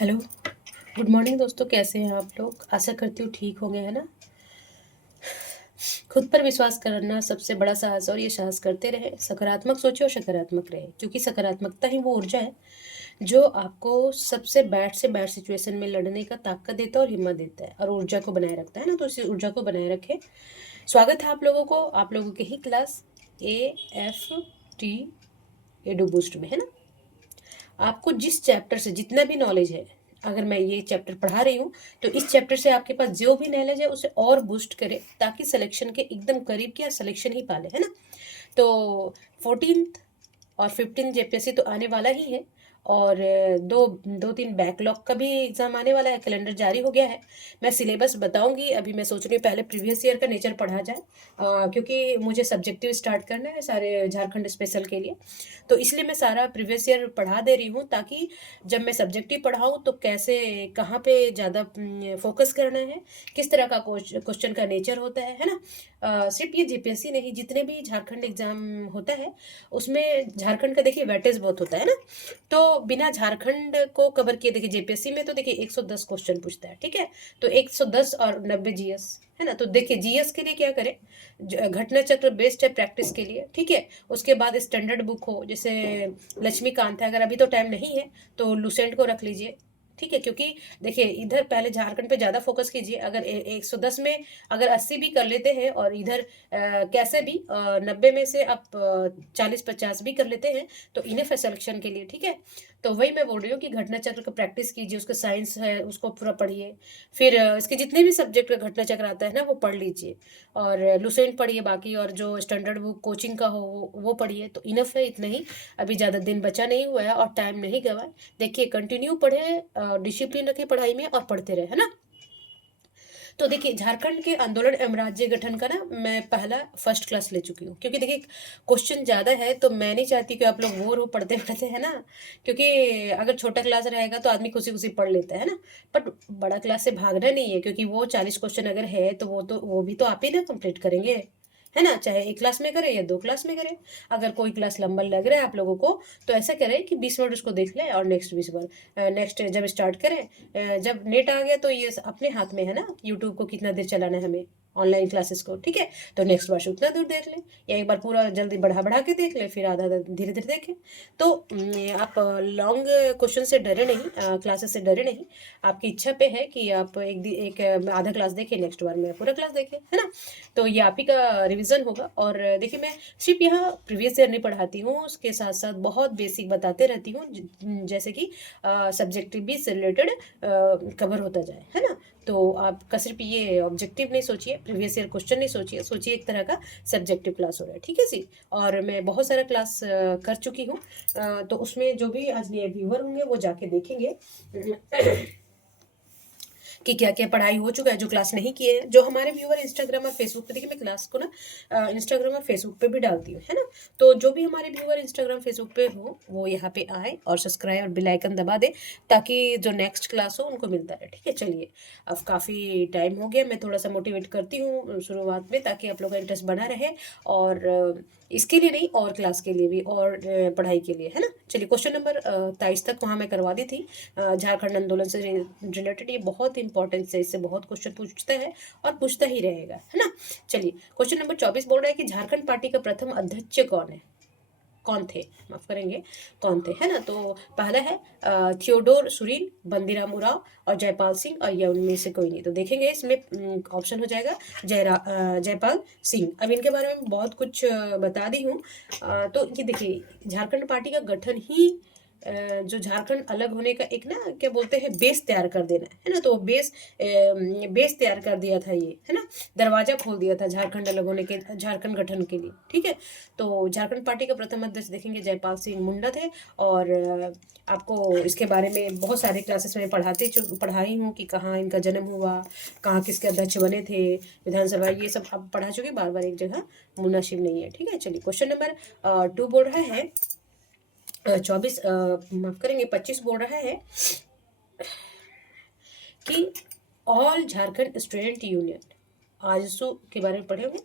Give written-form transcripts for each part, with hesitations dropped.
Hello, good morning दोस्तों। कैसे हैं आप लोग? आशा करती हूँ ठीक होंगे, है ना। खुद पर विश्वास करना सबसे बड़ा साहस, और ये साहस करते रहे। सकारात्मक सोचे और सकारात्मक रहे, क्योंकि सकारात्मकता ही वो ऊर्जा है जो आपको सबसे बैड से बैड सिचुएशन में लड़ने का ताकत देता है और हिम्मत देता है और ऊर्जा को बनाए रखता है ना। तो इसी ऊर्जा को बनाए रखें। स्वागत है आप लोगों को, आप लोगों की ही क्लास AFT एडू बूस्ट में, है ना। आपको जिस चैप्टर से जितना भी नॉलेज है, अगर मैं ये चैप्टर पढ़ा रही हूँ तो इस चैप्टर से आपके पास जो भी नॉलेज है उसे और बूस्ट करे, ताकि सिलेक्शन के एकदम करीब की सिलेक्शन ही पाले, है ना। तो 14th और 15 JPSC तो आने वाला ही है, और दो दो तीन बैकलॉग का भी एग्ज़ाम आने वाला है। कैलेंडर जारी हो गया है। मैं सिलेबस बताऊंगी। अभी मैं सोच रही हूँ पहले प्रीवियस ईयर का नेचर पढ़ा जाए, क्योंकि मुझे सब्जेक्टिव स्टार्ट करना है सारे झारखंड स्पेशल के लिए। तो इसलिए मैं सारा प्रीवियस ईयर पढ़ा दे रही हूँ, ताकि जब मैं सब्जेक्टिव पढ़ाऊँ तो कैसे कहाँ पे ज़्यादा फोकस करना है, किस तरह का क्वेश्चन का नेचर होता है ना। सिर्फ ये JPSC नहीं, जितने भी झारखंड एग्जाम होता है उसमें झारखंड का देखिए वेटेज बहुत होता है ना। तो बिना झारखंड को कवर किए देखिए JPSC में तो देखिए 110 क्वेश्चन पूछता है, ठीक है। तो 110 और 90 GS, है ना। तो देखिए GS के लिए क्या करें, घटना चक्र बेस्ड है प्रैक्टिस के लिए, ठीक है। उसके बाद स्टैंडर्ड बुक हो, जैसे लक्ष्मीकांत है, अगर अभी तो टाइम नहीं है तो लुसेंट को रख लीजिए, ठीक है। क्योंकि देखिए इधर पहले झारखंड पे ज़्यादा फोकस कीजिए। अगर 110 में अगर 80 भी कर लेते हैं, और इधर कैसे भी 90 में से आप 40-50 भी कर लेते हैं, तो इनफ है सिलेक्शन के लिए, ठीक है। तो वही मैं बोल रही हूँ कि घटना चक्र का प्रैक्टिस कीजिए, उसका साइंस है उसको पूरा पढ़िए। फिर इसके जितने भी सब्जेक्ट का घटना चक्र आता है ना वो पढ़ लीजिए, और लुसेंट पढ़िए बाकी, और जो स्टैंडर्ड बुक कोचिंग का हो वो पढ़िए। तो इनफ है इतना ही। अभी ज़्यादा दिन बचा नहीं हुआ है और टाइम नहीं गवाए। देखिए कंटिन्यू पढ़े, डिसिप्लिन रखे पढ़ाई में और पढ़ते रहे, है ना। तो देखिए झारखंड के आंदोलन एवं राज्य गठन का ना मैं पहला फर्स्ट क्लास ले चुकी हूँ, क्योंकि देखिए क्वेश्चन ज़्यादा है तो मैं नहीं चाहती कि आप लोग बोर हो पढ़ते पढ़ते, है ना। क्योंकि अगर छोटा क्लास रहेगा तो आदमी खुशी खुशी पढ़ लेता है ना। बट बड़ा क्लास से भागना नहीं है, क्योंकि वो 40 क्वेश्चन अगर है तो वो भी तो आप ही ना कंप्लीट करेंगे, है ना। चाहे एक क्लास में करें या दो क्लास में करें। अगर कोई क्लास लंबा लग रहा है आप लोगों को तो ऐसा करें कि 20 मिनट उसको देख लें, और नेक्स्ट 20 मिनट नेक्स्ट जब स्टार्ट करें, जब नेट आ गया तो ये अपने हाथ में है ना, यूट्यूब को कितना देर चलाना है हमें, ऑनलाइन क्लासेस को, ठीक है। तो नेक्स्ट बार से उतना दूर देख लें, या एक बार पूरा जल्दी बढ़ा बढ़ा के देख लें, फिर आधा आधा धीरे धीरे देखें। तो आप लॉन्ग क्वेश्चन से डरे नहीं, क्लासेस से डरे नहीं। आपकी इच्छा पे है कि आप आधा क्लास देखें, नेक्स्ट बार में पूरा क्लास देखें, है ना। तो ये आप ही का रिविजन होगा। और देखिए मैं सिर्फ यहाँ प्रीवियस ईयर नहीं पढ़ाती हूँ, उसके साथ साथ बहुत बेसिक बताते रहती हूँ, जैसे कि सब्जेक्टिव भी से रिलेटेड कवर होता जाए, है ना। तो आपका सिर्फ ये ऑब्जेक्टिव नहीं सोचिए, प्रीवियस ईयर क्वेश्चन नहीं सोचिए, सोचिए एक तरह का सब्जेक्टिव क्लास हो रहा है, ठीक है जी। और मैं बहुत सारा क्लास कर चुकी हूँ, तो उसमें जो भी आज नए व्यूअर होंगे वो जाके देखेंगे कि क्या क्या पढ़ाई हो चुका है, जो क्लास नहीं किए हैं। जो हमारे व्यूअर इंस्टाग्राम और फेसबुक पे, देखिए मैं क्लास को ना इंस्टाग्राम और फेसबुक पे भी डालती हूँ, है ना। तो जो भी हमारे व्यूअर इंस्टाग्राम फेसबुक पे हो वो यहाँ पे आए और सब्सक्राइब और बेल आइकन दबा दे, ताकि जो नेक्स्ट क्लास हो उनको मिलता रहे, ठीक है। चलिए अब काफ़ी टाइम हो गया, मैं थोड़ा सा मोटिवेट करती हूँ शुरुआत में, ताकि आप लोग का इंटरेस्ट बना रहे, और इसके लिए नहीं और क्लास के लिए भी, और पढ़ाई के लिए, है ना। चलिए क्वेश्चन नंबर 23 तक वहाँ मैं करवा दी थी। झारखंड आंदोलन से रिलेटेड ये बहुत इंपॉर्टेंस है, इससे बहुत क्वेश्चन पूछता है और पूछता ही रहेगा, है ना। चलिए क्वेश्चन नंबर 24 बोल रहा है कि झारखंड पार्टी का प्रथम अध्यक्ष कौन है, कौन थे, माफ करेंगे, कौन थे, है ना। तो पहला है थियोडोर सुरीन, बंदीराम उराव और जयपाल सिंह, और ये उनमें से कोई नहीं। तो देखेंगे इसमें ऑप्शन हो जाएगा जयपाल सिंह। अब इनके बारे में बहुत कुछ बता दी हूँ। तो ये देखिए झारखंड पार्टी का गठन ही जो झारखंड अलग होने का एक ना क्या बोलते हैं बेस तैयार कर देना, है ना। तो बेस तैयार कर दिया था ये, है ना। दरवाजा खोल दिया था झारखंड अलग होने के, झारखंड गठन के लिए, ठीक है। तो झारखंड पार्टी का प्रथम अध्यक्ष देखेंगे जयपाल सिंह मुंडा थे। और आपको इसके बारे में बहुत सारे क्लासेस में पढ़ाई हूँ कि कहाँ इनका जन्म हुआ, कहाँ किसके अध्यक्ष बने थे, विधानसभा, ये सब आप पढ़ा चुके, बार बार एक जगह मुनासिब नहीं है, ठीक है। चलिए क्वेश्चन नंबर 2 बोल रहा है 24 माफ करेंगे 25 बोल रहा है कि all Jharkhand student union, AJSU के बारे में पढ़े होंगे।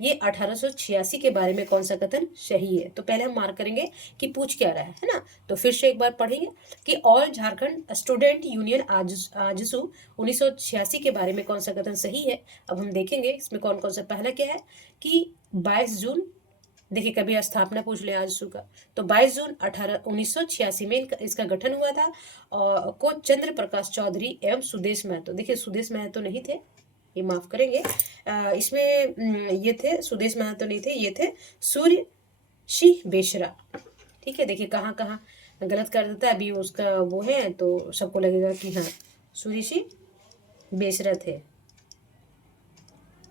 ये 1886 के बारे में कौन सा कथन सही है। तो पहले हम मार्क करेंगे कि पूछ क्या रहा है ना। तो फिर से एक बार पढ़ेंगे कि all Jharkhand student union AJSU 1986 के बारे में कौन सा कथन सही है। अब हम देखेंगे इसमें कौन कौन सा। पहला क्या है कि 22 जून, देखिए कभी स्थापना पूछ ले आजसू का, तो 22 जून 1986 में इसका गठन हुआ था। और को चंद्र प्रकाश चौधरी एवं सुदेश महतो, देखिए सुदेश महतो नहीं थे, ये माफ करेंगे, इसमें ये थे सुदेश महतो नहीं थे, ये थे सूर्य सिंह बेसरा। ठीक है, देखिए कहाँ कहाँ गलत कर देता है, अभी उसका वो है तो सबको लगेगा कि हाँ सूर्य सिंह बेसरा थे,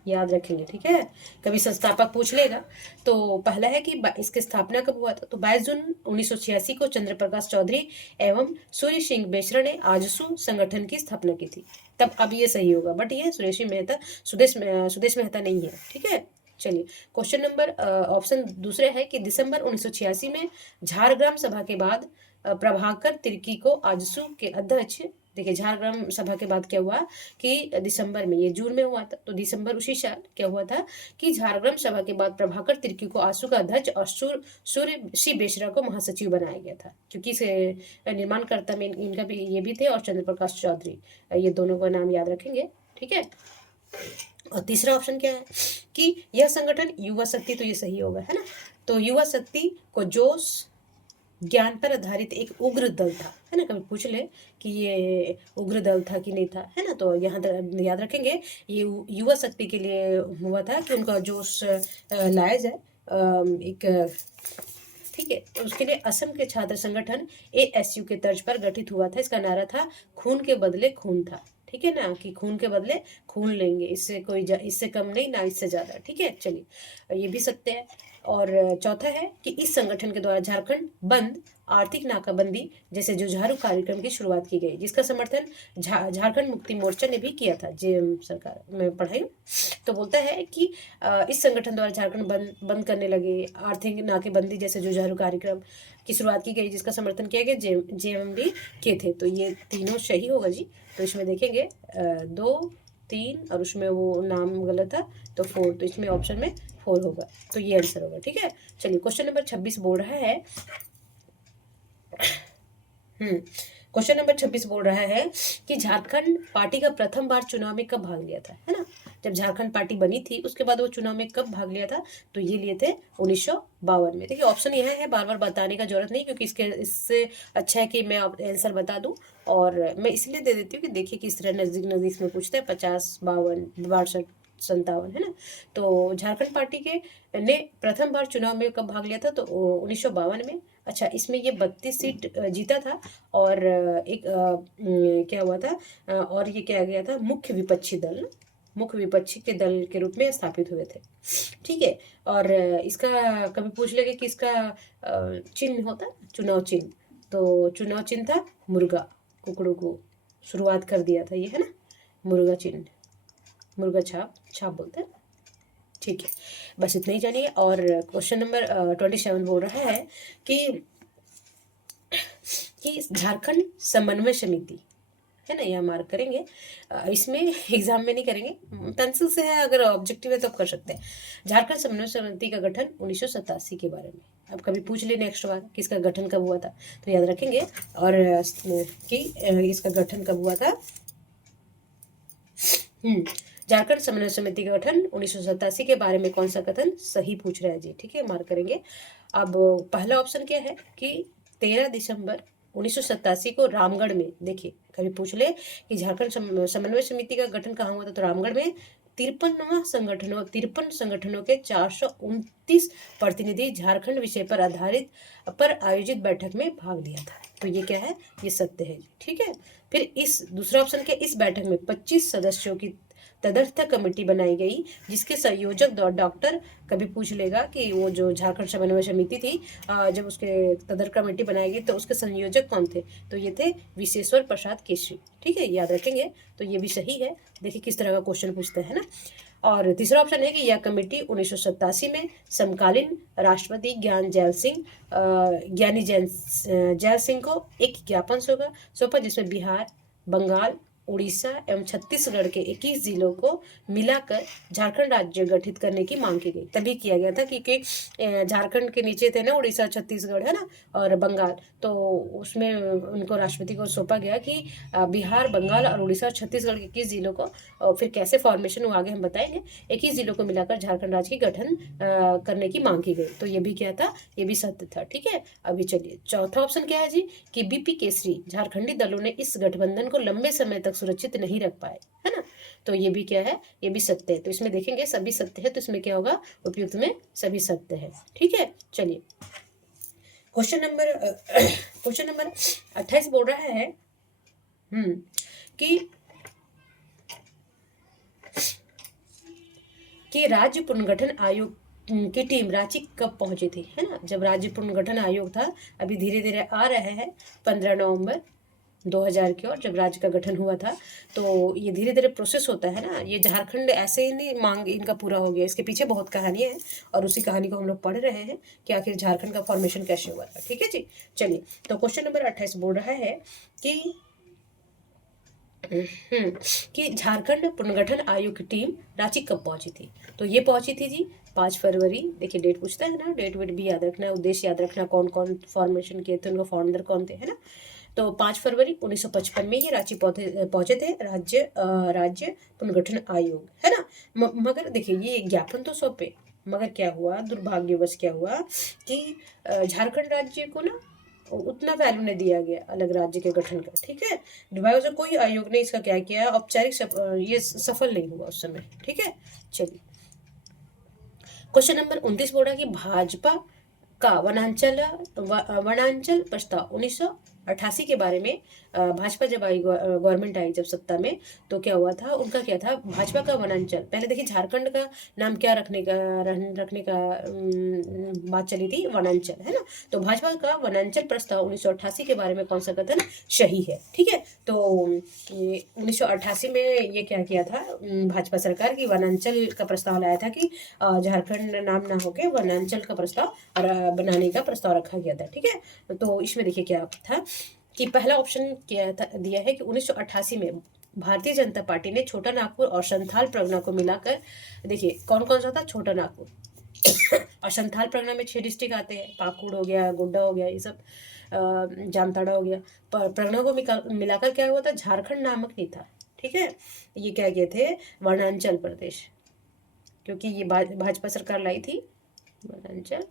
याद रखेंगे। ठीक है, कभी संस्थापक पूछ लेगा। तो पहला है कि इसकी स्थापना कब हुआ था, तो 22 जून 1986 को चंद्र प्रकाश चौधरी एवं सूर्य सिंह बेसरा ने आजसू संगठन की स्थापना की थी। तब अब ये सही होगा, बट ये सुरेश मेहता सुदेश मेहता नहीं है। ठीक है, चलिए क्वेश्चन नंबर ऑप्शन दूसरे है कि दिसंबर 1986 में झारग्राम सभा के बाद प्रभाकर तिर्की को आजसू के अध्यक्ष, देखिए झारग्राम सभा के बाद क्या हुआ कि दिसंबर में, ये जून में हुआ था, तो दिसंबर उसी साल क्या हुआ था कि झारग्राम सभा के बाद प्रभाकर तिर्की को आजसू का अध्यक्ष और सूर्य सिंह बेसरा को महासचिव बनाया गया था, क्योंकि इसे निर्माणकर्ता में इनका भी ये भी थे और चंद्र प्रकाश चौधरी, ये दोनों का नाम याद रखेंगे। ठीक है, और तीसरा ऑप्शन क्या है कि यह संगठन युवा शक्ति, तो ये सही होगा है ना। तो युवा शक्ति को जोश ज्ञान पर आधारित एक उग्र दल था, है ना, कभी पूछ ले कि ये उग्र दल था कि नहीं था, है ना। तो यहाँ याद रखेंगे ये युवा शक्ति के लिए हुआ था कि उनका जोश लाया जाए एक, ठीक है। तो उसके लिए असम के छात्र संगठन ASU के तर्ज पर गठित हुआ था। इसका नारा था खून के बदले खून था, ठीक है ना, कि खून के बदले खून लेंगे, इससे कोई इससे कम नहीं ना इससे ज्यादा। ठीक है, चलिए ये भी सत्य है। और चौथा है कि इस संगठन के द्वारा झारखंड बंद, आर्थिक नाकाबंदी जैसे जुझारू कार्यक्रम की शुरुआत की गई, जिसका समर्थन झारखंड मुक्ति मोर्चा ने भी किया था। JM सरकार में पढ़ाई तो बोलता है कि इस संगठन द्वारा झारखंड बंद करने लगे, आर्थिक नाकेबंदी जैसे जुझारू कार्यक्रम की शुरुआत की गई, जिसका समर्थन किया गया, JM भी किए थे। तो ये तीनों सही होगा जी। तो इसमें देखेंगे 2, 3 और उसमें वो नाम गलत था तो 4, तो इसमें ऑप्शन में 4 होगा, तो ये आंसर होगा। ठीक है, चलिए क्वेश्चन नंबर 26 बोल रहा है, क्वेश्चन नंबर 26 बोल रहा है कि झारखंड पार्टी का प्रथम बार चुनाव में कब भाग लिया था, है ना। जब झारखंड पार्टी बनी थी उसके बाद वो चुनाव में कब भाग लिया था, तो ये लिए थे 1952 में। देखिए ऑप्शन यह है, बार बार बताने का जरूरत नहीं, क्योंकि इससे अच्छा है कि मैं आंसर बता दूं। और मैं इसलिए दे देती हूँ कि देखिए किस तरह नजदीक नजदीक में पूछते हैं, 50, 52, 62, 57, है ना। तो झारखंड पार्टी के ने प्रथम बार चुनाव में कब भाग लिया था, तो 1952 में। अच्छा, इसमें ये 32 सीट जीता था और एक क्या हुआ था, और ये क्या गया था, मुख्य विपक्षी दल, मुख्य विपक्षी के दल के रूप में स्थापित हुए थे। ठीक है, और इसका कभी पूछ लेंगे कि इसका चिन्ह होता है चुनाव चिन्ह, तो चुनाव चिन्ह था मुर्गा, कुकड़ों को शुरुआत कर दिया था ये, है ना, मुर्गा चिन्ह, मुर्गा छाप बोलते हैं। ठीक है, बस इतना ही जानिए। और क्वेश्चन नंबर 27 बोल रहा है कि झारखंड समन्वय समिति, है ना, यह मार्क करेंगे। इसमें एग्जाम में नहीं करेंगे, पेंसिल से है, अगर ऑब्जेक्टिव है तो आप कर सकते हैं। झारखंड समन्वय समिति का गठन 1987 के बारे में, अब कभी पूछ ले नेक्स्ट बार कि इसका गठन कब हुआ था, तो याद रखेंगे। और कि इसका गठन कब हुआ था। झारखंड समन्वय समिति का गठन 1987 के बारे में कौन सा कथन सही पूछ रहा है जी। ठीक है, मार्क करेंगे। अब पहला ऑप्शन क्या है कि 13 दिसंबर 1987 को रामगढ़ में, देखिए कभी पूछ ले कि झारखंड समन्वय समिति का गठन कहाँ हुआ था, तो रामगढ़ में 53 संगठनों के 429 प्रतिनिधि झारखंड विषय पर आयोजित बैठक में भाग लिया था। तो ये क्या है, ये सत्य है। ठीक है, फिर इस दूसरा ऑप्शन के इस बैठक में 25 सदस्यों की तदर्थ कमेटी बनाई गई, जिसके संयोजक डॉक्टर, कभी पूछ लेगा कि वो जो झारखंड समन्वय समिति थी, जब उसके तदर्थ कमेटी बनाई गई तो उसके संयोजक कौन थे, तो ये थे विशेश्वर प्रसाद केसरी। ठीक है, याद रखेंगे। तो ये भी सही है, देखिए किस तरह का क्वेश्चन पूछते हैं ना। और तीसरा ऑप्शन है कि यह कमेटी 1987 में समकालीन राष्ट्रपति ज्ञानी जैल सिंह को एक ज्ञापन सौंपा, जिसमें बिहार, बंगाल उड़ीसा एवं छत्तीसगढ़ के 21 जिलों को मिलाकर झारखंड राज्य गठित करने की मांग की गई। तभी किया गया था क्योंकि झारखंड के नीचे थे ना उड़ीसा, छत्तीसगढ़ है ना, और बंगाल, तो उसमें उनको राष्ट्रपति को सौंपा गया कि बिहार, बंगाल और उड़ीसा, छत्तीसगढ़ के 21 जिलों को, और फिर कैसे फॉर्मेशन हुआ आगे हम बताएंगे, 21 जिलों को मिलाकर झारखंड राज्य की गठन करने की मांग की गई। तो ये भी क्या था, ये भी सत्य था। ठीक है, अभी चलिए चौथा ऑप्शन क्या है जी, कि बीपी केसरी झारखंडी दलों ने इस गठबंधन को लंबे समय तक सुरक्षित नहीं रख पाए, है ना। तो ये भी क्या है, ये भी सत्य है। तो इसमें देखेंगे सभी सत्य है, तो इसमें क्या होगा, उपयुक्त में सभी सत्य है। ठीक है, चलिए क्वेश्चन नंबर 28 बोल रहा है कि राज्य पुनर्गठन आयोग की टीम रांची कब पहुंची थी, है ना। जब राज्य पुनर्गठन आयोग था, अभी धीरे धीरे आ रहे हैं 15 नवंबर 2000 की ओर, जब राज्य का गठन हुआ था, तो ये धीरे धीरे प्रोसेस होता है ना। ये झारखंड ऐसे ही नहीं मांग इनका पूरा हो गया, इसके पीछे बहुत कहानियां हैं, और उसी कहानी को हम लोग पढ़ रहे हैं कि आखिर झारखंड का फॉर्मेशन कैसे हुआ था। ठीक है जी, चलिए तो क्वेश्चन नंबर 28 बोल रहा है कि कि झारखंड पुनर्गठन आयोग की टीम रांची कब पहुंची थी। तो ये पहुंची थी जी 5 फरवरी। देखिए डेट पूछता है ना, डेट वेट भी याद रखना है, उद्देश्य याद रखना, कौन कौन फॉर्मेशन किए थे, उनका फाउंडर कौन थे, है ना। तो 5 फरवरी 1955 में ये रांची पहुंचे थे राज्य पुनर्गठन आयोग, है ना। मगर देखिए ये ज्ञापन तो सौंपे, मगर क्या हुआ, दुर्भाग्यवश क्या हुआ कि झारखंड राज्य को ना उतना वैल्यू नहीं दिया गया अलग राज्य के गठन का। ठीक है, दुर्भाग्य से कोई आयोग ने इसका क्या किया, औपचारिक ये सफल नहीं हुआ उस समय। ठीक है, चलिए क्वेश्चन नंबर 29 बोला कि भाजपा का वनांचल प्रस्ताव 1988 के बारे में, भाजपा जब आई, गवर्नमेंट आई जब सत्ता में, तो क्या हुआ था, उनका क्या था, भाजपा का वनांचल, पहले देखिए झारखंड का नाम क्या रखने का बात चली थी, वनांचल, है ना। तो भाजपा का वनांचल प्रस्ताव 1988 के बारे में कौन सा कथन सही है। ठीक है, तो 1988 में ये क्या किया था, भाजपा सरकार की वनांचल का प्रस्ताव लाया था कि झारखंड नाम ना होके वनांचल का प्रस्ताव बनाने का प्रस्ताव रखा गया था। ठीक है, तो इसमें देखिए क्या था कि पहला ऑप्शन क्या था, दिया है कि 1988 में भारतीय जनता पार्टी ने छोटा नागपुर और संथाल परगना को मिलाकर, देखिए कौन कौन सा था, छोटा नागपुर और संथाल परगना में 6 डिस्ट्रिक्ट आते हैं, पाकुड़ हो गया, गोड्डा हो गया, ये सब जामताड़ा हो गया। परगना को मिलाकर क्या हुआ था, झारखंड नामक नहीं था। ठीक है, ये क्या किए थे, वनांचल प्रदेश, क्योंकि ये भाजपा सरकार लाई थी वनांचल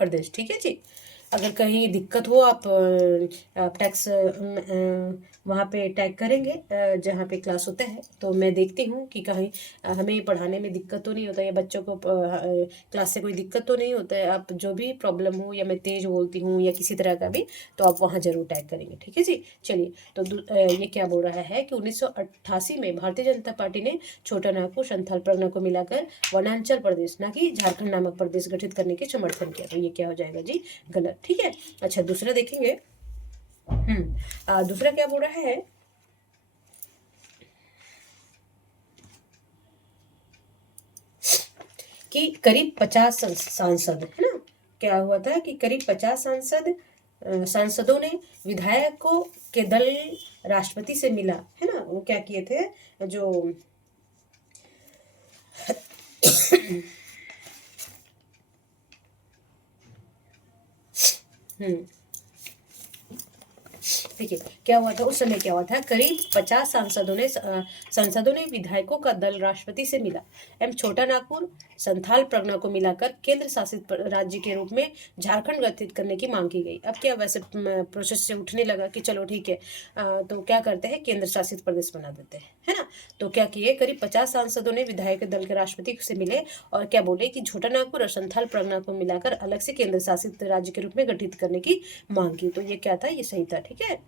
प्रदेश। ठीक है जी, अगर कहीं दिक्कत हो आप टैक्स वहाँ पे टैग करेंगे जहाँ पे क्लास होता है, तो मैं देखती हूँ कि कहीं हमें पढ़ाने में दिक्कत तो नहीं होता है, या बच्चों को क्लास से कोई दिक्कत तो नहीं होता है। आप जो भी प्रॉब्लम हो, या मैं तेज बोलती हूँ या किसी तरह का भी, तो आप वहाँ जरूर टैग करेंगे। ठीक है जी, चलिए तो ये क्या बोल रहा है कि 1988 में भारतीय जनता पार्टी ने छोटा नागपुर, संथाल परगना को मिलाकर वनांचल प्रदेश, ना कि झारखंड नामक प्रदेश गठित करने के समर्थन किया। तो ये क्या हो जाएगा जी, गलत। ठीक है, अच्छा दूसरा देखेंगे, दूसरा क्या बोल रहा है कि करीब 50 सांसद, है ना, क्या हुआ था कि करीब 50 सांसदों ने विधायकों के दल राष्ट्रपति से मिला, है ना। वो क्या किए थे, जो देखिए क्या हुआ था उस समय, क्या हुआ था, करीब 50 सांसदों ने विधायकों का दल राष्ट्रपति से मिला एवं छोटा नागपुर, संथाल परगना को मिलाकर केंद्र शासित राज्य के रूप में झारखंड गठित करने की मांग की गई। अब क्या वैसे प्रोसेस से उठने लगा कि चलो ठीक है, तो क्या करते हैं, केंद्र शासित प्रदेश बना देते हैं, है ना। तो क्या किए, करीब 50 सांसदों ने विधायक दल के राष्ट्रपति से मिले और क्या बोले कि छोटा नागपुर और संथाल परगना को मिलाकर अलग से केंद्र शासित राज्य के रूप में गठित करने की मांग की। तो ये क्या था, ये सही था। ठीक है,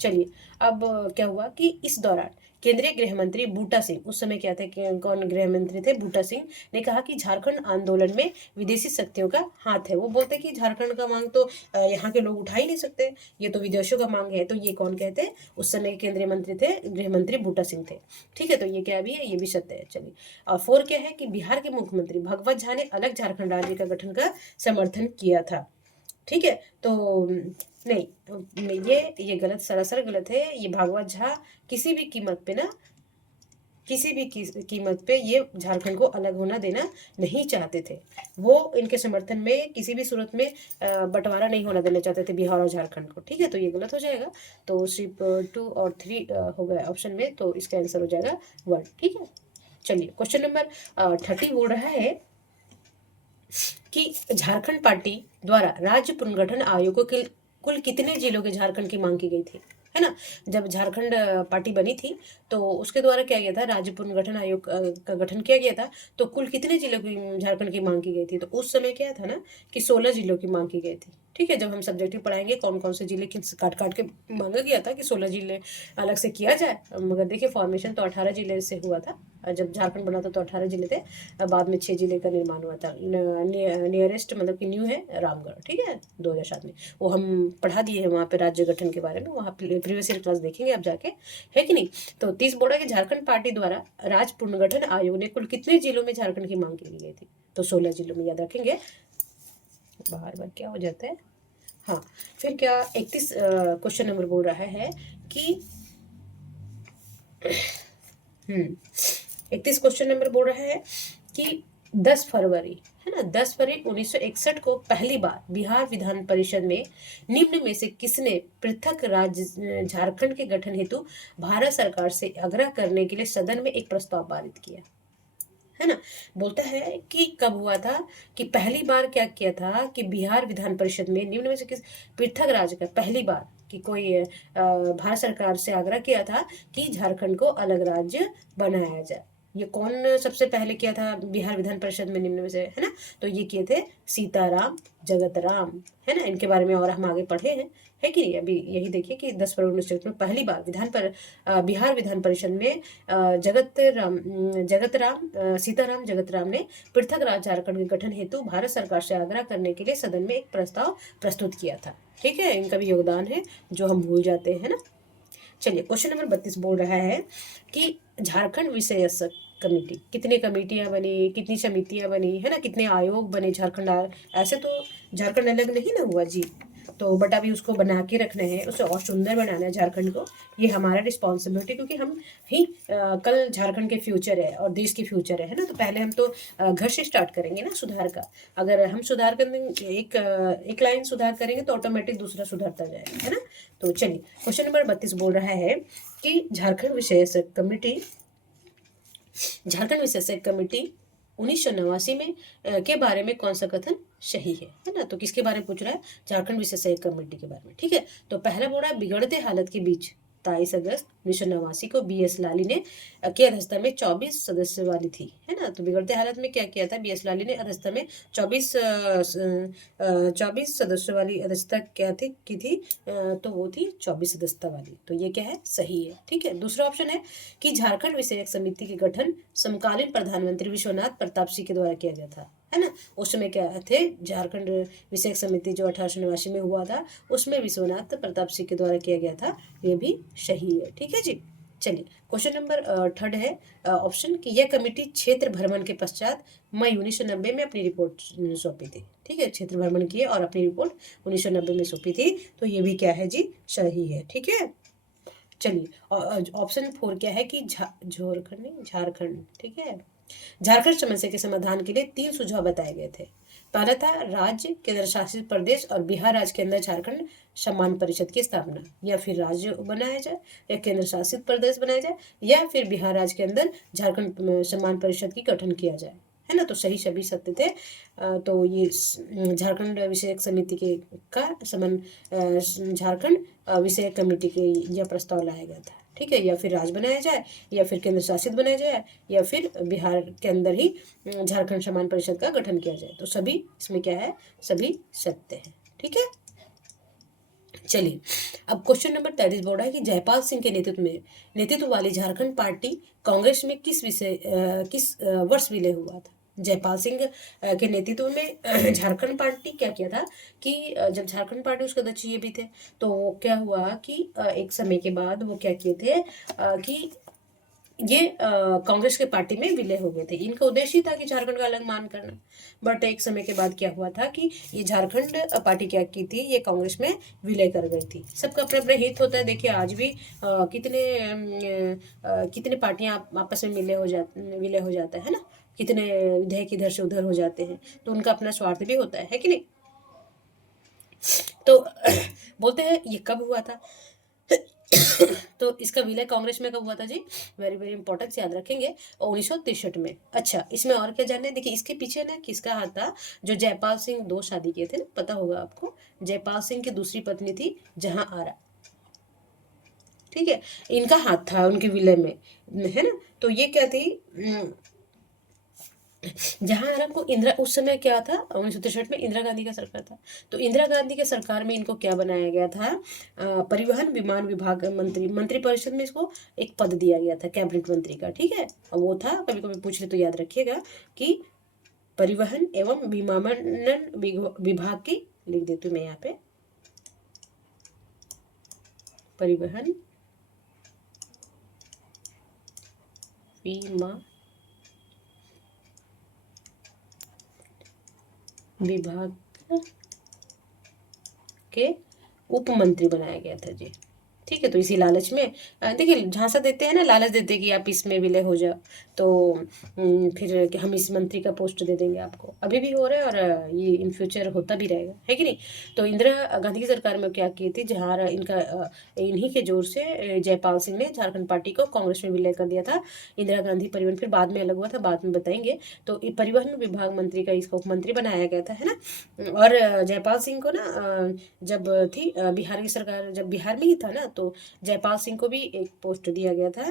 चलिए अब क्या हुआ कि इस दौरान केंद्रीय गृह मंत्री बूटा सिंह, उस समय क्या थे, कौन गृह मंत्री थे, बूटा सिंह ने कहा कि झारखंड आंदोलन में विदेशी शक्तियों का हाथ है। वो बोलते कि झारखंड का मांग तो यहाँ के लोग उठा ही नहीं सकते, ये तो विदेशों का मांग है। तो ये कौन कहते, उस समय केंद्रीय मंत्री थे, गृह मंत्री बूटा सिंह थे। ठीक है, तो ये क्या भी है, ये भी सत्य है। चलिए और 4 क्या है कि बिहार के मुख्यमंत्री भगवत झा ने अलग झारखंड राज्य का गठन का समर्थन किया था। ठीक है, तो नहीं, ये गलत, सरासर गलत है। ये भागवत झा किसी भी कीमत पे ना, किसी भी कीमत पे ये झारखंड को अलग होना देना नहीं चाहते थे। वो इनके समर्थन में किसी भी सूरत में बंटवारा नहीं होना देना चाहते थे बिहार और झारखंड को। ठीक है, तो ये गलत हो जाएगा। तो सिर्फ 2 और 3 हो गया ऑप्शन में, तो इसका आंसर हो जाएगा 1। ठीक है, चलिए क्वेश्चन नंबर 30 बोल रहा है कि झारखंड पार्टी द्वारा राज्य पुनर्गठन आयोग को कुल कितने जिलों के झारखंड की मांग की गई थी, है ना। जब झारखंड पार्टी बनी थी तो उसके द्वारा क्या गया था, राज्य पुनर्गठन आयोग का गठन किया गया था। तो कुल कितने जिलों की झारखंड की मांग की गई थी, तो उस समय क्या था ना कि 16 जिलों की मांग की गई थी। ठीक है, जब हम सब्जेक्टिव पढ़ाएंगे कौन कौन से जिले किस काट काट के मांगा गया था कि 16 जिले अलग से किया जाए, मगर देखिए फॉर्मेशन तो 18 जिले से हुआ था। जब झारखंड बना था तो 18 जिले थे, बाद में 6 जिले का निर्माण हुआ था। नियरेस्ट मतलब कि न्यू है रामगढ़। ठीक है, 2007 में वो हम पढ़ा दिए हैं वहाँ पे राज्य गठन के बारे में, वहाँ प्रीवियस ईयर क्लास देखेंगे आप जाके, है कि नहीं। तो 30 बोला कि झारखंड पार्टी द्वारा राज्य पुनर्गठन आयोग ने कुल कितने जिलों में झारखंड की मांग की गई थी, तो 16 जिलों में, याद रखेंगे। बार बार क्या हो जाता है। हाँ, फिर क्या 31 क्वेश्चन नंबर बोल रहा है कि 31 क्वेश्चन नंबर बोल रहा है कि 10 फरवरी, है ना, 10 फरवरी 1961 को पहली बार बिहार विधान परिषद में निम्न में से किसने पृथक राज्य झारखंड के गठन हेतु भारत सरकार से आग्रह करने के लिए सदन में एक प्रस्ताव पारित किया, है ना। बोलता है कि कब हुआ था, कि पहली बार क्या किया था कि बिहार विधान परिषद में निम्न में से किस पृथक राज्य का पहली बार कि कोई भारत सरकार से आग्रह किया था कि झारखंड को अलग राज्य बनाया जाए। ये कौन सबसे पहले किया था बिहार विधान परिषद में निम्न में से, है ना। तो ये किए थे सीताराम जगतराम, है ना। इनके बारे में और हम आगे पढ़े हैं, है कि नहीं। अभी यही देखिए कि 10 फरवरी 1961 में पहली बार बिहार विधान परिषद में सीताराम जगतराम ने पृथक राज्य झारखंड के गठन हेतु भारत सरकार से आग्रह करने के लिए सदन में एक प्रस्ताव प्रस्तुत किया था। ठीक है, इनका भी योगदान है जो हम भूल जाते हैं ना। चलिए क्वेश्चन नंबर 32 बोल रहा है कि झारखंड विषय कमेटी कितनी कमेटियां बनी, कितनी समितियां बनी, है ना, कितने आयोग बने झारखंड। ऐसे तो झारखंड अलग नहीं ना हुआ जी, तो बट अभी उसको बना के रखना है, उसे और सुंदर बनाना है झारखंड को। ये हमारा रिस्पॉन्सिबिलिटी, क्योंकि हम ही कल झारखंड के फ्यूचर है और देश के फ्यूचर है ना। तो पहले हम तो घर से स्टार्ट करेंगे ना सुधार का। अगर हम सुधार करेंगे, एक लाइन सुधार करेंगे तो ऑटोमेटिक दूसरा सुधरता जाएगा, है ना। तो चलिए क्वेश्चन नंबर 32 बोल रहा है कि झारखंड विशेषज्ञ कमेटी 1989 में के बारे में कौन सा कथन सही है ना। तो किसके बारे में पूछ रहा है, झारखंड विशेषज्ञ कमेटी के बारे में। ठीक है, तो पहला बोल रहा है बिगड़ते हालत के बीच 23 अगस्त 1989 को बीएस लाली ने की अध्यक्षता में 24 सदस्य वाली थी, है ना। तो बिगड़ते हालत में क्या किया था, बीएस लाली ने अध्यक्षता में 24 सदस्यों वाली अध्यक्षता क्या थी की थी, तो वो थी 24 सदस्यता वाली। तो ये क्या है, सही है। ठीक है, दूसरा ऑप्शन है कि झारखंड विषयक समिति के गठन समकालीन प्रधानमंत्री विश्वनाथ प्रताप सिंह के द्वारा किया गया था, है ना। उस समय क्या थे, झारखंड विषयक समिति जो 1889 में हुआ था, उसमें विश्वनाथ प्रताप सिंह के द्वारा किया गया था। ये भी सही है। ठीक है जी। चलिए क्वेश्चन नंबर 3 है ऑप्शन कि यह कमेटी क्षेत्र भ्रमण के पश्चात मई 1990 में अपनी रिपोर्ट सौंपी थी। ठीक है, क्षेत्र भ्रमण किए और अपनी रिपोर्ट 1990 में सौंपी थी। तो ये भी क्या है जी, सही है। ठीक है, चलिए ऑप्शन 4 क्या है कि झारखंड। ठीक है, झारखंड समस्या के समाधान के लिए 3 सुझाव बताए गए थे। पहला था राज्य, केंद्र शासित प्रदेश और बिहार राज्य के अंदर झारखंड सम्मान परिषद की स्थापना, या फिर राज्य बनाया जाए, या केंद्र शासित प्रदेश बनाया जाए, या फिर बिहार राज्य के अंदर झारखंड सम्मान परिषद की गठन किया जाए, है ना। तो सही सभी सत्य थे। तो ये झारखंड विषयक समिति के का झारखंड विषयक कमेटी के यह प्रस्ताव लाया गया था। ठीक है, या फिर राज्य बनाया जाए, या फिर केंद्र शासित बनाया जाए, या फिर बिहार के अंदर ही झारखंड सम्मान परिषद का गठन किया जाए। तो सभी इसमें क्या है, सभी सत्य है। ठीक है, चलिए अब क्वेश्चन नंबर 33 बोल रहा है कि जयपाल सिंह के नेतृत्व वाली झारखंड पार्टी कांग्रेस में किस वर्ष विलय हुआ था। जयपाल सिंह के नेतृत्व में झारखंड पार्टी क्या किया था कि जब झारखंड पार्टी उसके अध्यक्ष ये भी थे, तो क्या हुआ कि एक समय के बाद वो क्या किए थे कि ये कांग्रेस के पार्टी में विलय हो गए थे। इनका उद्देश्य ही था कि झारखंड का अलग मान करना, बट एक समय के बाद क्या हुआ था कि ये झारखंड पार्टी क्या की थी, ये कांग्रेस में विलय कर गई थी। सबका अपना अपना हित होता है। देखिए आज भी कितने पार्टियां आपस में विलय हो जाता है ना, कितने विधायक इधर से उधर हो जाते हैं, तो उनका अपना स्वार्थ भी होता है कि नहीं। तो बोलते हैं ये कब हुआ था तो इसका विलय कांग्रेस में कब हुआ था जी, वेरी वेरी इंपॉर्टेंट, याद रखेंगे, 1963 में। अच्छा, इसमें और क्या जानना है, देखिए इसके पीछे ना किसका हाथ था, जो जयपाल सिंह दो शादी किए थे ना, पता होगा आपको, जयपाल सिंह की दूसरी पत्नी थी जहां आरा, ठीक है, इनका हाथ था उनके विलय में, है ना। तो ये क्या थी, जहां आरा को इंदिरा, उस समय क्या था 1963 में इंदिरा गांधी का सरकार था, तो इंदिरा गांधी के सरकार में इनको क्या बनाया गया था, परिवहन विमान विभाग मंत्री, मंत्रिपरिषद में इसको एक पद दिया गया था कैबिनेट मंत्री का, ठीक है। और वो था, कभी कभी पूछ ले तो याद रखिएगा कि परिवहन एवं विमानन विभाग की, लिख देती हूँ मैं यहाँ पे, परिवहन विभाग के उप मंत्री बनाया गया था जी, ठीक है। तो इसी लालच में देखिए झांसा देते हैं ना, लालच देते हैं कि आप इसमें विलय हो जाओ, तो फिर कि हम इस मंत्री का पोस्ट दे देंगे आपको, अभी भी हो रहा है और ये इन फ्यूचर होता भी रहेगा, है कि नहीं। तो इंदिरा गांधी की सरकार में क्या की थी, जहाँ इन्हीं के जोर से जयपाल सिंह ने झारखंड पार्टी को कांग्रेस में विलय कर दिया था। इंदिरा गांधी परिवहन, फिर बाद में अलग हुआ था, बाद में बताएंगे। तो परिवहन विभाग मंत्री का इसको उप मंत्री बनाया गया था, है ना। और जयपाल सिंह को ना जब थी बिहार की सरकार, जब बिहार में ही था ना, तो जयपाल सिंह को भी एक पोस्ट दिया गया था।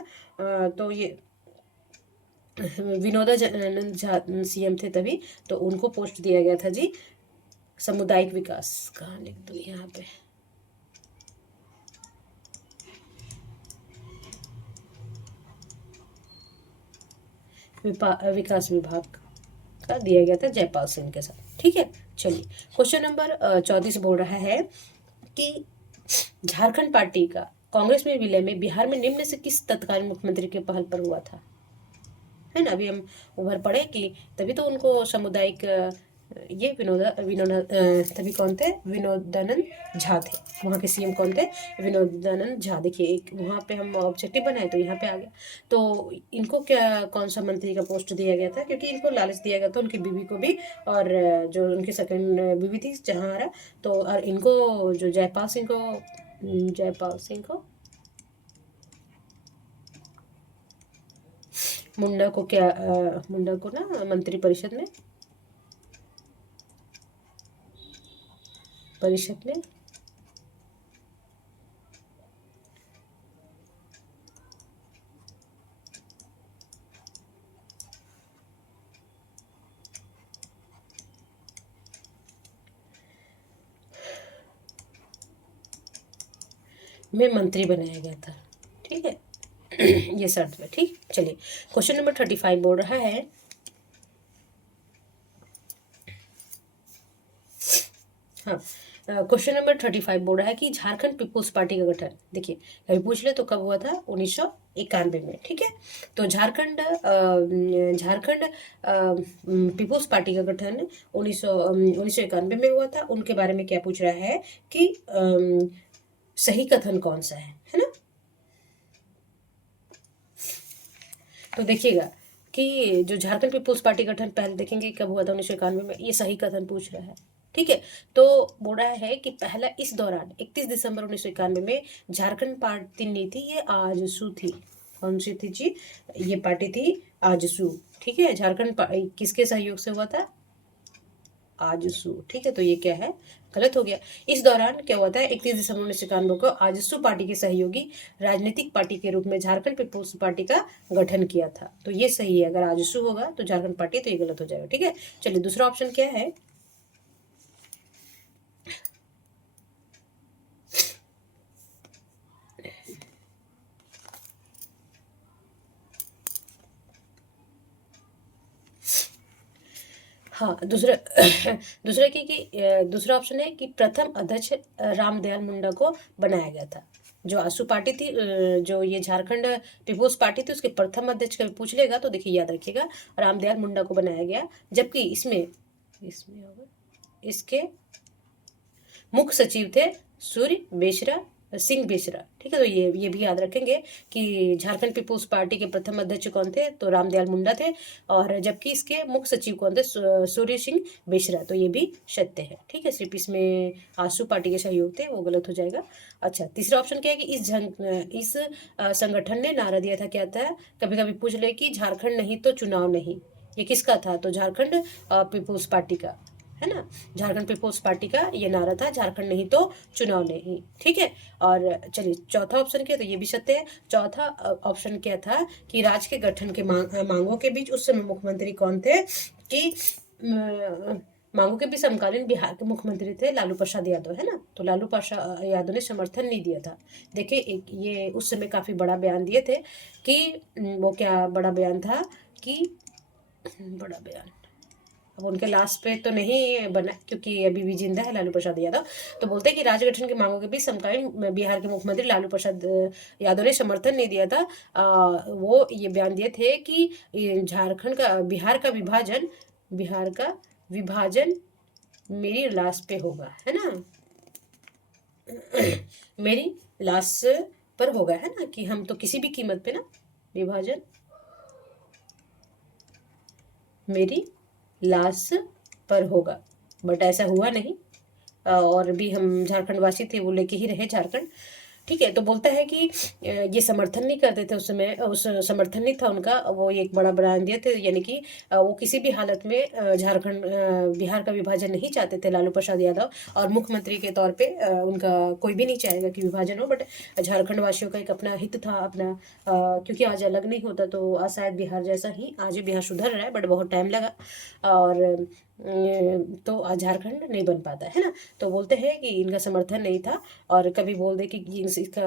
तो ये विनोदानंद झा सीएम थे तभी, तो उनको पोस्ट दिया गया था जी सामुदायिक विकास, कहाँ लिख दूँ यहाँ पे, विकास विभाग का दिया गया था जयपाल सिंह के साथ, ठीक है। चलिए क्वेश्चन नंबर 34 बोल रहा है कि झारखंड पार्टी का कांग्रेस में विलय में बिहार में निम्न से किस तत्कालीन मुख्यमंत्री के पहल पर हुआ था, है ना। अभी हम उभर पड़े कि तभी तो उनको सामुदायिक ये विनोदा तभी कौन थे, विनोदानंद झा थे, वहाँ के सीएम कौन थे, विनोदानंद झा। देखिए एक वहाँ पे हम ऑब्जेक्टिव बनाए तो यहाँ पे आ गया। तो इनको क्या, कौन सा मंत्री का पोस्ट दिया गया था, क्योंकि इनको लालच दिया गया था, उनकी बीवी को भी, और जो उनकी सेकंड बीवी थी जहाँ आ रहा, तो और इनको जो जयपाल सिंह को मुंडा को क्या, मुंडा को ना मंत्रिपरिषद में, मंत्री बनाया गया था, ठीक है। ये शर्त में, ठीक। चलिए क्वेश्चन नंबर 35 बोल रहा है, हाँ क्वेश्चन नंबर 35 बोल रहा है कि झारखंड पीपुल्स पार्टी का गठन, देखिए कभी पूछ ले तो कब हुआ था, 1991 में, ठीक है। तो झारखंड पीपुल्स पार्टी का गठन 1991 में हुआ था। उनके बारे में क्या पूछ रहा है कि सही कथन कौन सा है ना। तो देखिएगा कि जो झारखंड पीपुल्स पार्टी गठन पहले देखेंगे कब हुआ था, 1991 में, ये सही कथन पूछ रहा है, ठीक है। तो बोल रहा है कि पहला इस दौरान 31 दिसंबर 1991 में झारखंड पार्टी नहीं थी, ये आजसू थी। कौन सी थी जी, ये पार्टी थी आजसू, ठीक है। झारखंड किसके सहयोग से हुआ था, आजसू, ठीक है। तो ये क्या है, गलत हो गया। इस दौरान क्या हुआ था, 31 दिसंबर 1991 को आजसू पार्टी के सहयोगी राजनीतिक पार्टी के रूप में झारखंड पीपुल्स पार्टी का गठन किया था। तो ये सही है, अगर आजसू होगा तो झारखंड पार्टी, तो ये गलत हो जाएगा, ठीक है। चलिए दूसरा ऑप्शन क्या है, हाँ दूसरा दूसरा ऑप्शन है कि प्रथम अध्यक्ष रामदयाल मुंडा को बनाया गया था, जो आसू पार्टी थी, जो ये झारखंड पीपुल्स पार्टी थी, उसके प्रथम अध्यक्ष कभी पूछ लेगा तो देखिए याद रखिएगा, रामदयाल मुंडा को बनाया गया। जबकि इसमें इसमें होगा, इसके मुख्य सचिव थे सूर्य बेसरा सिंह बेसरा। ठीक है, तो ये भी याद रखेंगे कि झारखंड पीपुल्स पार्टी के प्रथम अध्यक्ष कौन थे, तो रामदयाल मुंडा थे, और जबकि इसके मुख्य सचिव कौन थे, सूर्य सिंह बेसरा। तो ये भी सत्य है। ठीक है, सिर्फ इसमें आसू पार्टी के सहयोग थे, वो गलत हो जाएगा। अच्छा, तीसरा ऑप्शन क्या है कि इस संगठन ने नारा दिया था, क्या था, कभी कभी पूछ ले कि झारखंड नहीं तो चुनाव नहीं। ये किसका था, तो झारखंड पीपुल्स पार्टी का, है ना, झारखंड पीपुल्स पार्टी का ये नारा था, झारखंड नहीं तो चुनाव नहीं। ठीक है, और चलिए चौथा ऑप्शन क्या, तो ये भी सत्य है। चौथा ऑप्शन क्या था कि राज्य के गठन के मांगों के बीच उस समय मुख्यमंत्री कौन थे, कि मांगों के बीच समकालीन बिहार के मुख्यमंत्री थे लालू प्रसाद यादव, है ना। तो लालू प्रसाद यादव ने समर्थन नहीं दिया था। देखिए एक ये उस समय काफी बड़ा बयान दिए थे कि वो क्या बड़ा बयान था, कि बड़ा बयान, अब उनके लास्ट पे तो नहीं बना क्योंकि अभी भी जिंदा है लालू प्रसाद यादव। तो बोलते हैं कि राज्य गठन की मांगों के बीच समकालीन बिहार के मुख्यमंत्री लालू प्रसाद यादव ने समर्थन नहीं दिया था। वो ये बयान दिए थे कि झारखंड का बिहार का विभाजन मेरी लाश पे होगा, है ना, मेरी लाश पर होगा, है ना, कि हम तो किसी भी कीमत पे ना, विभाजन मेरी लाश पर होगा। बट ऐसा हुआ नहीं, और भी हम झारखंड वासी थे, वो लेके ही रहे झारखंड। ठीक है, तो बोलता है कि ये समर्थन नहीं करते थे उस समय, उस समर्थन नहीं था उनका, वो एक बड़ा बयान दिए थे, यानी कि वो किसी भी हालत में झारखंड बिहार का विभाजन नहीं चाहते थे लालू प्रसाद यादव। और मुख्यमंत्री के तौर पे उनका कोई भी नहीं चाहेगा कि विभाजन हो, बट झारखंड वासियों का एक अपना हित था, अपना क्योंकि आज अलग नहीं होता तो आज शायद बिहार जैसा ही, आज भी बिहार सुधर रहा है बट बहुत टाइम लगा, और तो आज झारखंड नहीं बन पाता, है ना। तो बोलते हैं कि इनका समर्थन नहीं था, और कभी बोल दे कि इसका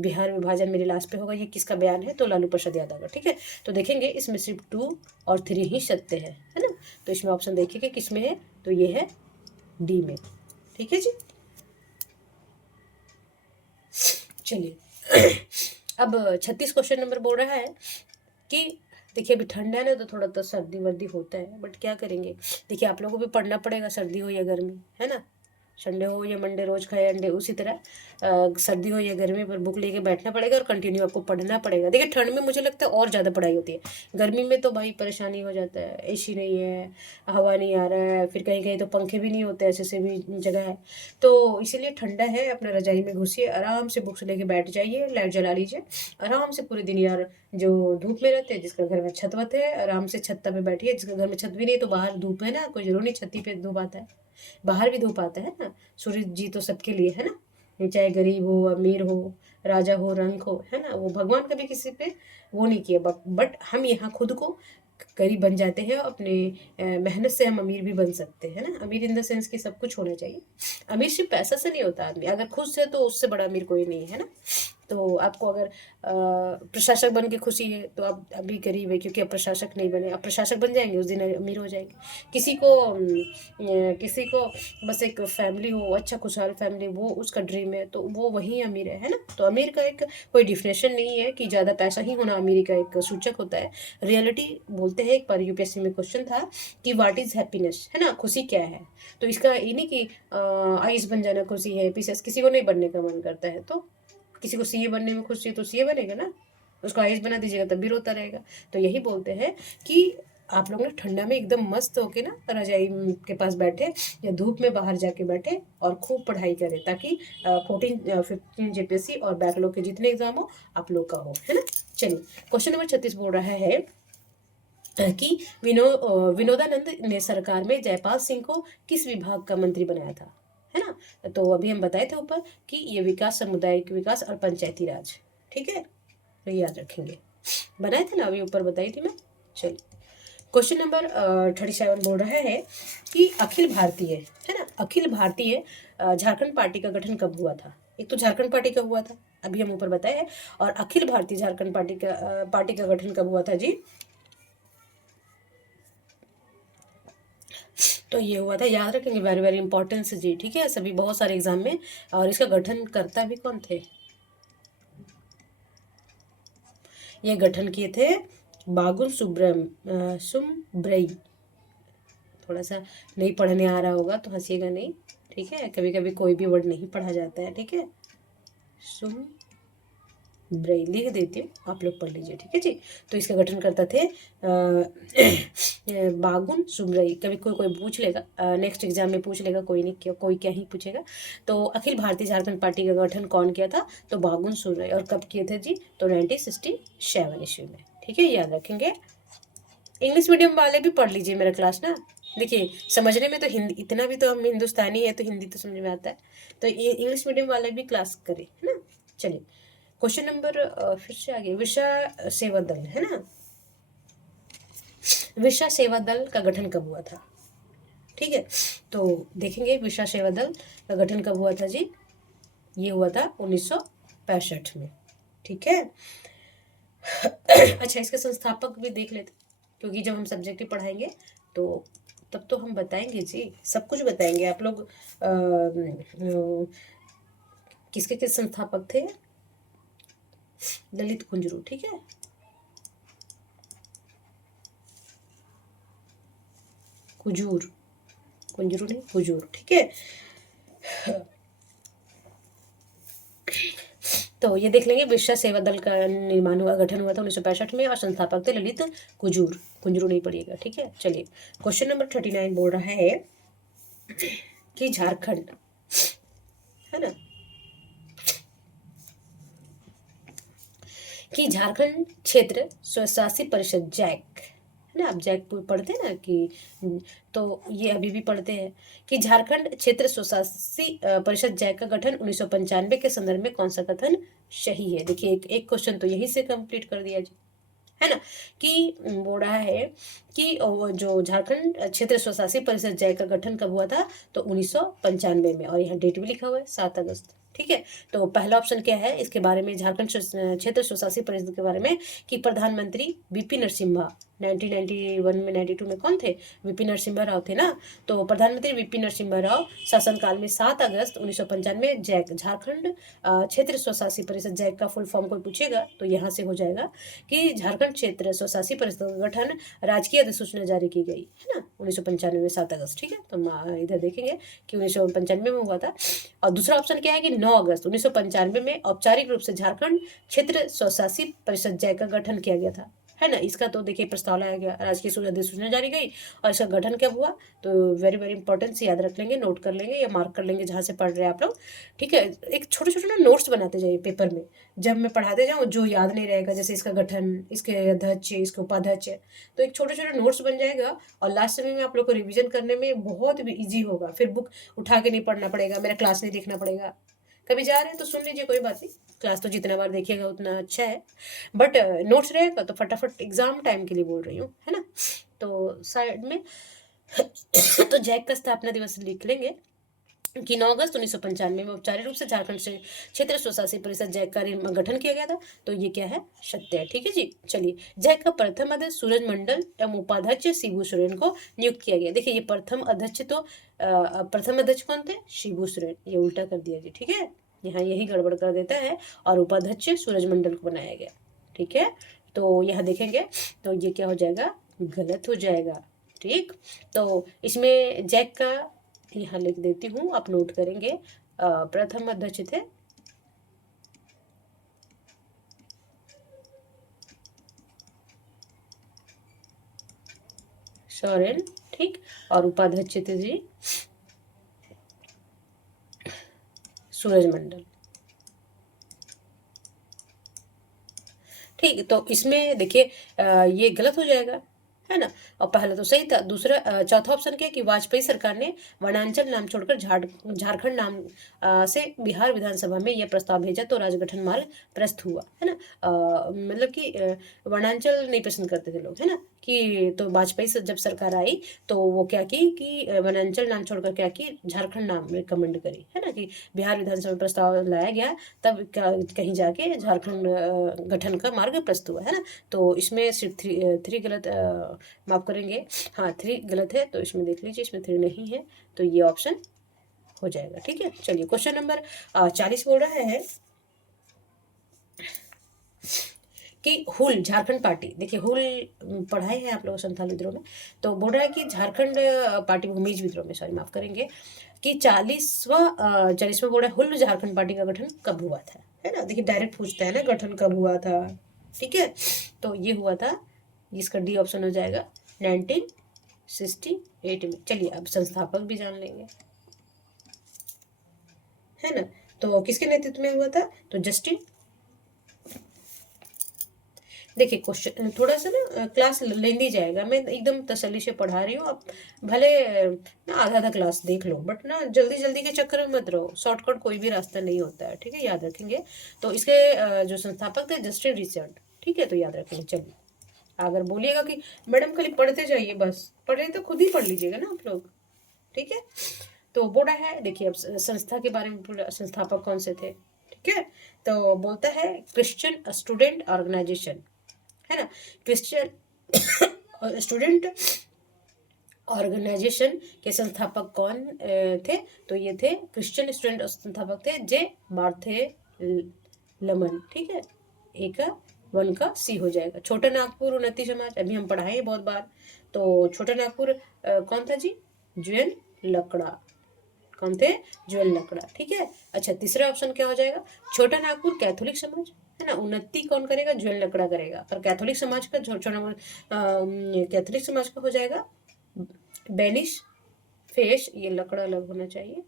बिहार विभाजन मेरी लाश पे होगा, ये किसका बयान है, तो लालू प्रसाद यादव का। ठीक है, तो देखेंगे इसमें सिर्फ 2 और 3 ही सत्य है ना। तो इसमें ऑप्शन देखिए किसमें है, तो ये है डी में। ठीक है जी, चलिए अब 36 क्वेश्चन नंबर बोल रहा है कि देखिए अभी ठंडा है ना, तो थोड़ा तो सर्दी वर्दी होता है, बट क्या करेंगे, देखिए आप लोगों को भी पढ़ना पड़ेगा, सर्दी हो या गर्मी, है ना। संडे हो या मंडे रोज खाए अंडे, उसी तरह सर्दी हो या गर्मी पर बुक लेके बैठना पड़ेगा और कंटिन्यू आपको पढ़ना पड़ेगा। देखिए ठंड में मुझे लगता है और ज़्यादा पढ़ाई होती है, गर्मी में तो भाई परेशानी हो जाता है, एसी नहीं है, हवा नहीं आ रहा है, फिर कहीं कहीं तो पंखे भी नहीं होते, ऐसे से भी जगह है। तो इसीलिए ठंडा है, अपना रजाई में घुसिए, आराम से बुक्स लेके बैठ जाइए, लाइट जला लीजिए, आराम से पूरे दिन यार, जो धूप में रहते हैं, जिसका घर में छत वत है आराम से छत पे बैठिए, जिसका घर में छत भी नहीं तो बाहर धूप है ना, कोई जरूर नहीं छत पे धूप आता है, बाहर भी धूप आता है ना, सूरज जी तो सबके लिए है ना, चाहे गरीब हो अमीर हो, राजा हो रंक हो, है ना, वो भगवान कभी किसी पे वो नहीं किया, बट हम यहाँ खुद को गरीब बन जाते हैं, अपने मेहनत से हम अमीर भी बन सकते हैं ना। अमीर इन द सेंस कि सब कुछ होना चाहिए, अमीर सिर्फ पैसा से नहीं होता आदमी, अगर खुद से तो उससे बड़ा अमीर कोई नहीं है ना। तो आपको अगर प्रशासक बन के खुशी है तो आप अभी गरीब है क्योंकि आप प्रशासक नहीं बने, आप प्रशासक बन जाएंगे उस दिन अमीर हो जाएंगे। किसी को बस एक फैमिली हो, अच्छा खुशहाल फैमिली, वो उसका ड्रीम है तो वो वही अमीर है ना। तो अमीर का एक कोई डिफिनेशन नहीं है कि ज़्यादा पैसा ही होना अमीरी का एक सूचक होता है। रियलिटी बोलते हैं, एक बार यूपीएससी में क्वेश्चन था कि व्हाट इज़ हैप्पीनेस, है ना, खुशी क्या है। तो इसका ये नहीं कि आईएएस बन जाना खुशी है, पीसीएस किसी को नहीं बनने का मन करता है, तो किसी को सीए बनने में खुशी है तो सीए बनेगा ना, उसको आईएएस बना दीजिएगा तब भी रोता रहेगा। तो यही बोलते हैं कि आप लोग ना ठंडा में एकदम मस्त होके ना रजाई के पास बैठे या धूप में बाहर जाके बैठे और खूब पढ़ाई करें, ताकि 15 जेपीएससी और बैकलॉग के जितने एग्जाम हो आप लोग का हो, है ना। चलिए क्वेश्चन नंबर 36 बोल रहा है कि विनोदानंद ने सरकार में जयपाल सिंह को किस विभाग का मंत्री बनाया था, है ना। तो अभी हम बताए थे ऊपर कि ये विकास, सामुदायिक विकास और पंचायती राज। ठीक है, तो याद रखेंगे, बनाए थे ना अभी ऊपर बताई थी मैं। चलिए क्वेश्चन नंबर 37 बोल रहा है कि अखिल भारतीय, है ना, अखिल भारतीय झारखंड पार्टी का गठन कब हुआ था। एक तो झारखंड पार्टी का हुआ था, अभी हम ऊपर बताए हैं, और अखिल भारतीय झारखंड पार्टी का गठन कब हुआ था जी, तो ये हुआ था, याद रखेंगे, वेरी वेरी इंपॉर्टेंस जी। ठीक है, सभी बहुत सारे एग्जाम में, और इसका गठन करता भी कौन थे, ये गठन किए थे बागुल सुम्ब्रई। थोड़ा सा नहीं पढ़ने आ रहा होगा तो हंसिएगा नहीं, ठीक है, कभी कभी कोई भी वर्ड नहीं पढ़ा जाता है, ठीक है। सुम ब्रई लिख देती हूँ, आप लोग पढ़ लीजिए, ठीक है जी। तो इसका गठन करता थे बागुन सुमरई। कभी कोई कोई पूछ लेगा, नेक्स्ट एग्जाम में पूछ लेगा, कोई नहीं, क्या कोई क्या ही पूछेगा। तो अखिल भारतीय झारखंड पार्टी का गठन कौन किया था, तो बागुन सुमरई। और कब किए थे जी, तो 1967 ईस्वी में, ठीक है, याद रखेंगे। इंग्लिश मीडियम वाले भी पढ़ लीजिए मेरा क्लास ना। देखिए समझने में तो हिंदी, इतना भी तो हम हिंदुस्तानी है तो हिंदी तो समझ में आता है, तो ये इंग्लिश मीडियम वाले भी क्लास करें, है ना। चलिए क्वेश्चन नंबर फिर से आगे, विशा सेवा दल, है ना। विशा सेवा दल का गठन कब हुआ था, ठीक है। तो देखेंगे विशा सेवा दल का गठन कब हुआ था जी, ये हुआ था 1965 में, ठीक है। अच्छा, इसके संस्थापक भी देख लेते, क्योंकि जब हम सब्जेक्ट पढ़ाएंगे तो तब तो हम बताएंगे जी, सब कुछ बताएंगे। आप लोग किसके किस संस्थापक थे, ललित कुंजरू, ठीक है। कुजूर, कुंजरू नहीं, कुजूर, ठीक है। तो ये देख लेंगे, विश्व सेवा दल का निर्माण हुआ, गठन हुआ था 1965 में, और संस्थापक थे ललित कुजूर। कुंजरू नहीं पड़िएगा, ठीक है। चलिए क्वेश्चन नंबर 39 बोल रहा है कि झारखंड, है ना, कि झारखंड क्षेत्र स्वशासी परिषद जैक, है ना, आप जैक पढ़ते हैं ना कि, तो ये अभी भी पढ़ते हैं कि झारखंड क्षेत्र स्वशासी परिषद जैक का गठन 1995 के संदर्भ में कौन सा कथन सही है। देखिए एक क्वेश्चन तो यहीं से कंप्लीट कर दिया जी, है ना, कि बोल रहा है कि जो झारखंड क्षेत्र स्वशासी परिषद जय का गठन कब हुआ था, तो 1995 में, और यहाँ डेट भी लिखा हुआ है 7 अगस्त, ठीक है। तो पहला ऑप्शन क्या है इसके बारे में, झारखंड क्षेत्र स्वशासी परिषद के बारे में, कि प्रधानमंत्री वीपी नरसिम्हा, 1991 में 92 में कौन थे, वीपी नरसिम्हा राव थे ना। तो प्रधानमंत्री वीपी नरसिम्हा राव शासनकाल में 7 अगस्त 1995 जैक, झारखंड क्षेत्र स्वशासी परिषद जैक का फुल फॉर्म कोई पूछेगा तो यहाँ से हो जाएगा कि झारखंड क्षेत्र स्वशासी परिषद का गठन राजकीय अधिसूचना जारी की गई, है ना, 1995 में 7 अगस्त, ठीक है। तो इधर देखेंगे कि 1995 में हुआ था। और दूसरा ऑप्शन क्या है कि 9 अगस्त 1995 में औपचारिक रूप से झारखंड क्षेत्र स्वशासी परिषद जय का गठन किया गया था, है ना। इसका तो देखिए प्रस्ताव लाया गया, राजकीय अधिसूचना जारी गई, और इसका गठन कब हुआ, तो वेरी वेरी इंपॉर्टेंट से याद रख लेंगे, नोट कर लेंगे या मार्क कर लेंगे जहाँ से पढ़ रहे हैं आप लोग, ठीक है। एक छोटे छोटे ना नोट्स बनाते जाइए पेपर में, जब मैं पढ़ाते जाऊँ जो याद नहीं रहेगा, जैसे इसका गठन, इसके अध्यक्ष, इसके उपाध्यक्ष, तो एक छोटे छोटे नोट्स बन जाएगा, और लास्ट समय में आप लोग को रिवीजन करने में बहुत भी ईजी होगा। फिर बुक उठा के नहीं पढ़ना पड़ेगा, मेरा क्लास नहीं देखना पड़ेगा। कभी जा रहे हैं तो सुन लीजिए, कोई बात नहीं, क्लास तो जितना बार देखिएगा उतना अच्छा है, बट नोट्स रहेगा तो फटाफट एग्जाम टाइम के लिए बोल रही हूँ, है ना। तो साइड में तो जैक का स्थापना दिवस लिख लेंगे कि 9 अगस्त 1995 में औपचारिक रूप से झारखंड से क्षेत्र स्वशासी परिषद जैक का गठन किया गया था। तो ये क्या है, सत्य है, ठीक है जी। चलिए, जैक का प्रथम अध्यक्ष सूरज मंडल एवं उपाध्यक्ष शिबू सोरेन को नियुक्त किया गया। देखिए ये प्रथम अध्यक्ष, तो प्रथम अध्यक्ष कौन थे, शिबू सोरेन, ये उल्टा कर दिया जी, ठीक है, यहाँ यही गड़बड़ कर देता है, और उपाध्यक्ष सूरज मंडल को बनाया गया, ठीक है। तो यहाँ देखेंगे तो ये क्या हो जाएगा, गलत हो जाएगा, ठीक। तो इसमें जैक का यहाँ लिख देती हूँ, आप नोट करेंगे, प्रथम अध्यक्ष थे सोरेन, ठीक, और उपाध्यक्ष थे जी सूरज मंडल, ठीक। तो इसमें देखिए ये गलत हो जाएगा, है ना, और पहला तो सही था। दूसरा चौथा ऑप्शन क्या है कि वाजपेयी सरकार ने वनांचल नाम छोड़कर झारखंड नाम से बिहार विधानसभा में यह प्रस्ताव भेजा, तो राजगठन मार्ग प्रस्त हुआ, है ना। मतलब कि वनांचल नहीं पसंद करते थे लोग, है ना, कि तो वाजपेयी से जब सरकार आई तो वो क्या की कि वनांचल नाम छोड़कर क्या की, झारखंड नाम रिकमेंड करी, है ना, कि बिहार विधानसभा में प्रस्ताव लाया गया, तब कहीं जाके झारखंड गठन का मार्ग प्रस्त हुआ, है ना। तो इसमें सिर्फ थ्री गलत, माफ करेंगे, हाँ 3 गलत है, तो इसमें देख लीजिए, इसमें 3 नहीं है, तो ये ऑप्शन हो जाएगा, ठीक है। चलिए क्वेश्चन नंबर 40 बोल रहा है कि हुल झारखंड पार्टी, देखिए हुल पढ़ाए हैं आप लोग संथाल विद्रोह में, तो बोल रहा है कि झारखंड पार्टी भूमिज विद्रोह में, सॉरी माफ करेंगे, कि 40वां बोल रहा है हुल झारखंड पार्टी का गठन कब हुआ था, है ना। देखिए डायरेक्ट पूछता है ना गठन कब हुआ था, ठीक है। तो ये हुआ था, इसका डी ऑप्शन हो जाएगा 1968 में। चलिए अब संस्थापक भी जान लेंगे, है ना। तो किसके नेतृत्व में हुआ था, तो जस्टिन, देखिए क्वेश्चन थोड़ा सा ना क्लास लेंदी जाएगा, मैं एकदम तसल्ली से पढ़ा रही हूँ, आप भले ना आधा आधा क्लास देख लो, बट ना जल्दी जल्दी के चक्कर में मत रहो, शॉर्टकट कोई भी रास्ता नहीं होता है, ठीक है, याद रखेंगे। तो इसके जो संस्थापक थे जस्टिन रिचर्ड, ठीक है, तो याद रखेंगे। चलिए अगर बोलिएगा कि मैडम खाली पढ़ते जाइए, बस पढ़े तो खुद ही पढ़ लीजिएगा ना आप लोग, ठीक है। तो बोला है, देखिए अब संस्था के बारे में पूरा, संस्थापक कौन से थे, ठीक है। तो बोलता है क्रिश्चियन स्टूडेंट ऑर्गेनाइजेशन, है ना, क्रिश्चियन स्टूडेंट ऑर्गेनाइजेशन के संस्थापक कौन थे, तो ये थे क्रिश्चियन स्टूडेंट संस्थापक थे जे मार्थे लमन, ठीक है। ए का 1 का सी हो जाएगा। छोटा नागपुर उन्नति समाज अभी हम पढ़ाए बहुत बार, तो छोटा नागपुर कौन था जी, जुएल लकड़ा, कौन थे, जुएल लकड़ा, ठीक है। अच्छा तीसरा ऑप्शन क्या हो जाएगा, छोटा नागपुर कैथोलिक समाज, है ना, उन्नति कौन करेगा, जुएल लकड़ा करेगा, और कैथोलिक समाज का कैथोलिक समाज का हो जाएगा बेनिश फेश, ये लकड़ा अलग होना चाहिए,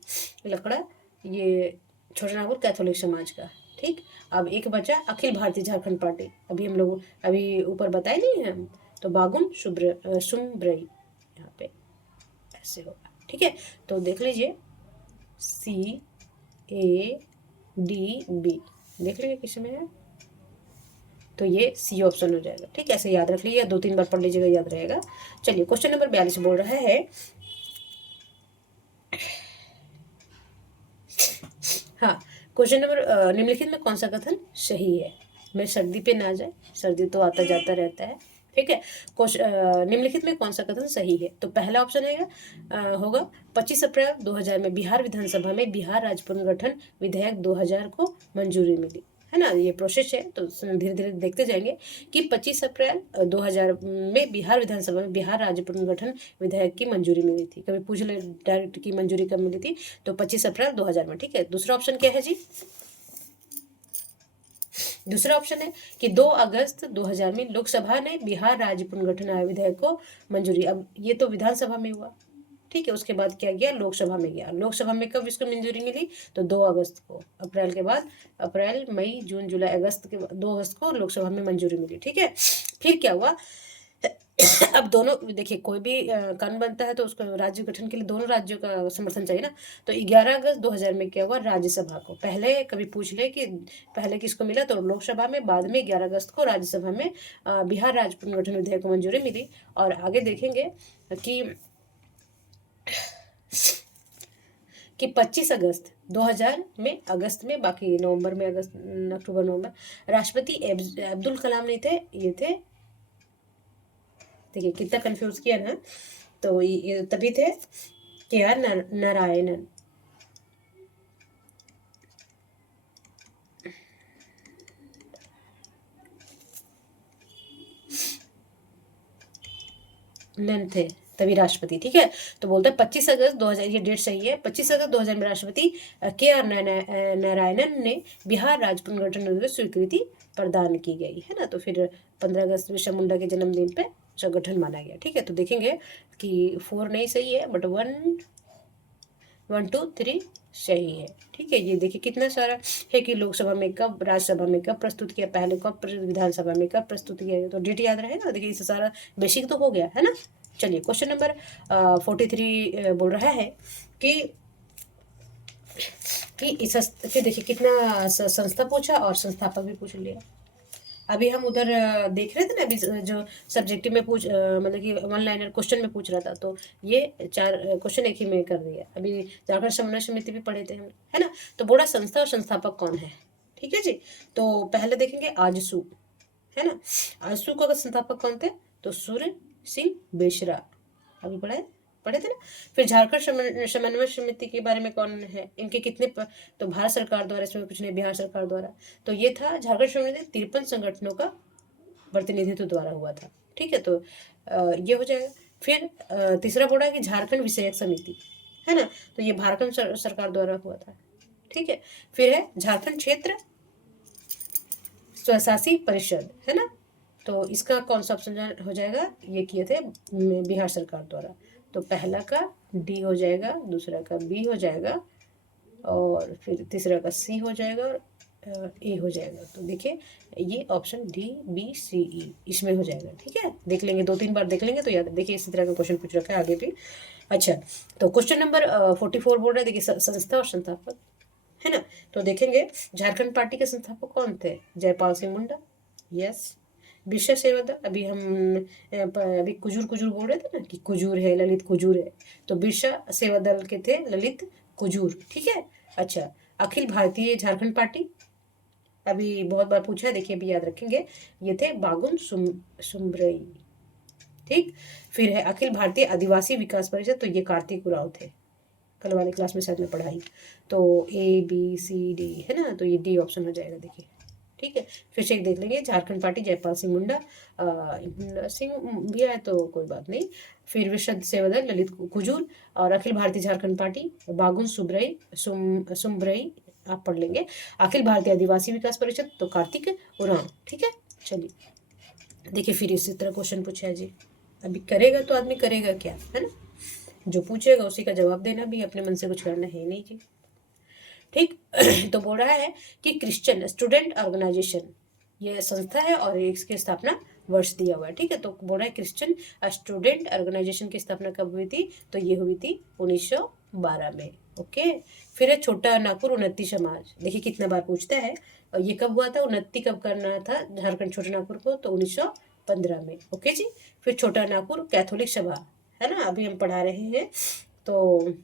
लकड़ा, ये छोटा नागपुर कैथोलिक समाज का, ठीक। अब एक बचा अखिल भारतीय झारखंड पार्टी, अभी हम लोग अभी ऊपर बताए नहीं है हम, तो बागुन सुमब्रई, यहाँ पे ऐसे होगा, ठीक है। तो देख लीजिए CADB, देख लीजिए किसमें है, तो ये सी ऑप्शन हो जाएगा, ठीक है। ऐसे याद रख लीजिए, 2-3 बार पढ़ लीजिएगा, याद रहेगा। चलिए क्वेश्चन नंबर 42 बोल रहा है, हाँ क्वेश्चन नंबर निम्नलिखित में कौन सा कथन सही है, मैं सर्दी पे ना जाए, सर्दी तो आता जाता रहता है, ठीक है। निम्नलिखित में कौन सा कथन सही है, तो पहला ऑप्शन होगा 25 अप्रैल 2000 में बिहार विधानसभा में बिहार राज्य पुनर्गठन विधेयक 2000 को मंजूरी मिली, है ना। ये प्रोसेस है, तो धीरे धीरे देखते जाएंगे कि 25 अप्रैल 2000 में बिहार विधानसभा में बिहार राज्य पुनर्गठन विधेयक की मंजूरी मिली थी, कभी पूछ ले डायरेक्ट की मंजूरी कब मिली थी, तो 25 अप्रैल 2000 में, ठीक है। दूसरा ऑप्शन क्या है जी, दूसरा ऑप्शन है कि 2 अगस्त 2000 में लोकसभा ने बिहार राज्य पुनर्गठन विधेयक को मंजूरी, अब ये तो विधानसभा में हुआ, ठीक है, उसके बाद क्या गया, लोकसभा में गया, लोकसभा में कब इसको मंजूरी मिली, तो 2 अगस्त को, अप्रैल के बाद अप्रैल मई जून जुलाई अगस्त के 2 अगस्त को लोकसभा में मंजूरी मिली, ठीक है। फिर क्या हुआ अब दोनों, देखिए कोई भी कानून बनता है तो उसको राज्य गठन के लिए दोनों राज्यों का समर्थन चाहिए ना, तो 11 अगस्त 2000 में क्या हुआ, राज्यसभा को, पहले कभी पूछ ले कि पहले किसको मिला, तो लोकसभा में, बाद में 11 अगस्त को राज्यसभा में बिहार राज्य पुनर्गठन विधेयक को मंजूरी मिली। और आगे देखेंगे कि 25 अगस्त 2000 में, अगस्त में, बाकी नवंबर में, अगस्त अक्टूबर नवंबर, राष्ट्रपति अब्दुल कलाम नहीं थे, ये थे, देखिए कितना कंफ्यूज किया ना, तो ये तभी थे KR नारायणन, नन थे तभी राष्ट्रपति, ठीक है। तो बोलते हैं 25 अगस्त 2000, ये डेट सही है, 25 अगस्त 2000 में राष्ट्रपति KR नारायणन ने बिहार राज्य पुनर्गठन को स्वीकृति प्रदान की गई, है ना। तो फिर 15 अगस्त बिरसा मुंडा के जन्मदिन पे गठन माना गया, ठीक है। तो देखेंगे कि 4 नहीं सही है, बट 1 2 3 सही है, ठीक है। ये देखिए कितना सारा है कि लोकसभा में कब, राज्यसभा में कब प्रस्तुत किया, पहले कब विधानसभा में कब प्रस्तुत किया, तो डेट याद रहेगा, देखिए इससे सारा बेसिक तो हो गया, है ना। चलिए क्वेश्चन नंबर 43 बोल रहा है कि फिर देखिए कितना संस्था पूछा और संस्थापक भी पूछ लिया। अभी हम उधर देख रहे थे ना, अभी जो सब्जेक्टिव में मतलब कि 1 लाइनर क्वेश्चन में पूछ रहा था, तो ये 4 क्वेश्चन एक ही में कर दिया। अभी झारखंड समन्वय समिति भी पढ़े थे हम, है ना। तो बोला संस्था और संस्थापक कौन है, ठीक है जी। तो पहले देखेंगे आजसू, है ना, आजसू का संस्थापक कौन थे, तो सूर्य सिंह बेशरा, अभी पढ़े थे ना। फिर झारखंड समन्वय समिति के बारे में कौन है, इनके कितने तो भारत सरकार द्वारा, इसमें कुछ नहीं, बिहार सरकार द्वारा, तो ये था झारखंड समन्वय 53 संगठनों का प्रतिनिधित्व द्वारा हुआ था। ठीक है, तो ये हो जाएगा। फिर तीसरा बोला है कि झारखंड विषयक समिति, है ना, तो ये झारखंड सरकार द्वारा हुआ था। ठीक है, फिर है झारखंड क्षेत्र स्वशासी परिषद, है ना, तो इसका कौन सा ऑप्शन हो जाएगा, ये किए थे बिहार सरकार द्वारा। तो पहला का डी हो जाएगा, दूसरा का बी हो जाएगा, और फिर तीसरा का सी हो जाएगा, और ए हो जाएगा। तो देखिए ये ऑप्शन डी बी सी ई इसमें हो जाएगा। ठीक है, देख लेंगे, 2-3 बार देख लेंगे तो याद। देखिए इसी तरह का क्वेश्चन पूछ रखा है आगे भी। अच्छा, तो क्वेश्चन नंबर 44 बोल रहा है, देखिए संस्था और संस्थापक, है ना, तो देखेंगे झारखंड पार्टी के संस्थापक कौन थे, जयपाल सिंह मुंडा, यस। बिरसा सेवदल, अभी हम अभी कुजूर कुजूर बोल रहे थे ना कि कुजूर है, ललित कुजूर है, तो बिरसा सेवादल के थे ललित कुजूर। ठीक है, अच्छा, अखिल भारतीय झारखंड पार्टी, अभी बहुत बार पूछा है, देखिए अभी याद रखेंगे, ये थे बागुन सुमरई। ठीक, फिर है अखिल भारतीय आदिवासी विकास परिषद, तो ये कार्तिक उरांव थे, कल वाली क्लास में शायद में पढ़ाई। तो ए बी सी डी, है ना, तो ये डी ऑप्शन हो जाएगा। देखिए ठीक है, फिर से एक देख लेंगे, झारखंड पार्टी जयपाल सिंह मुंडा, सिंह भी आए तो कोई बात नहीं। फिर विशद सेवादल ललित कुजूर, और अखिल भारतीय झारखंड पार्टी बागुन सुमरई आप पढ़ लेंगे। अखिल भारतीय आदिवासी विकास परिषद तो कार्तिक उरांव। ठीक है, चलिए देखिए फिर इसी तरह क्वेश्चन पूछा है जी। अभी करेगा तो आदमी करेगा क्या, है ना, जो पूछेगा उसी का जवाब देना, भी अपने मन से कुछ करना है नहीं जी। ठीक तो बोल रहा है कि क्रिश्चियन स्टूडेंट ऑर्गेनाइजेशन ये संस्था है और इसकी स्थापना वर्ष दिया हुआ है। ठीक है, तो बोल रहा है क्रिश्चियन स्टूडेंट ऑर्गेनाइजेशन की स्थापना कब हुई थी, तो ये हुई थी 1912 में। ओके, फिर है छोटा नागपुर उन्नति समाज, देखिए कितना बार पूछता है, और ये कब हुआ था, उन्नति कब करना था झारखंड छोटा नागपुर को, तो 1915 में। ओके जी, फिर छोटा नागपुर कैथोलिक सभा, है ना, अभी हम पढ़ा रहे हैं, तो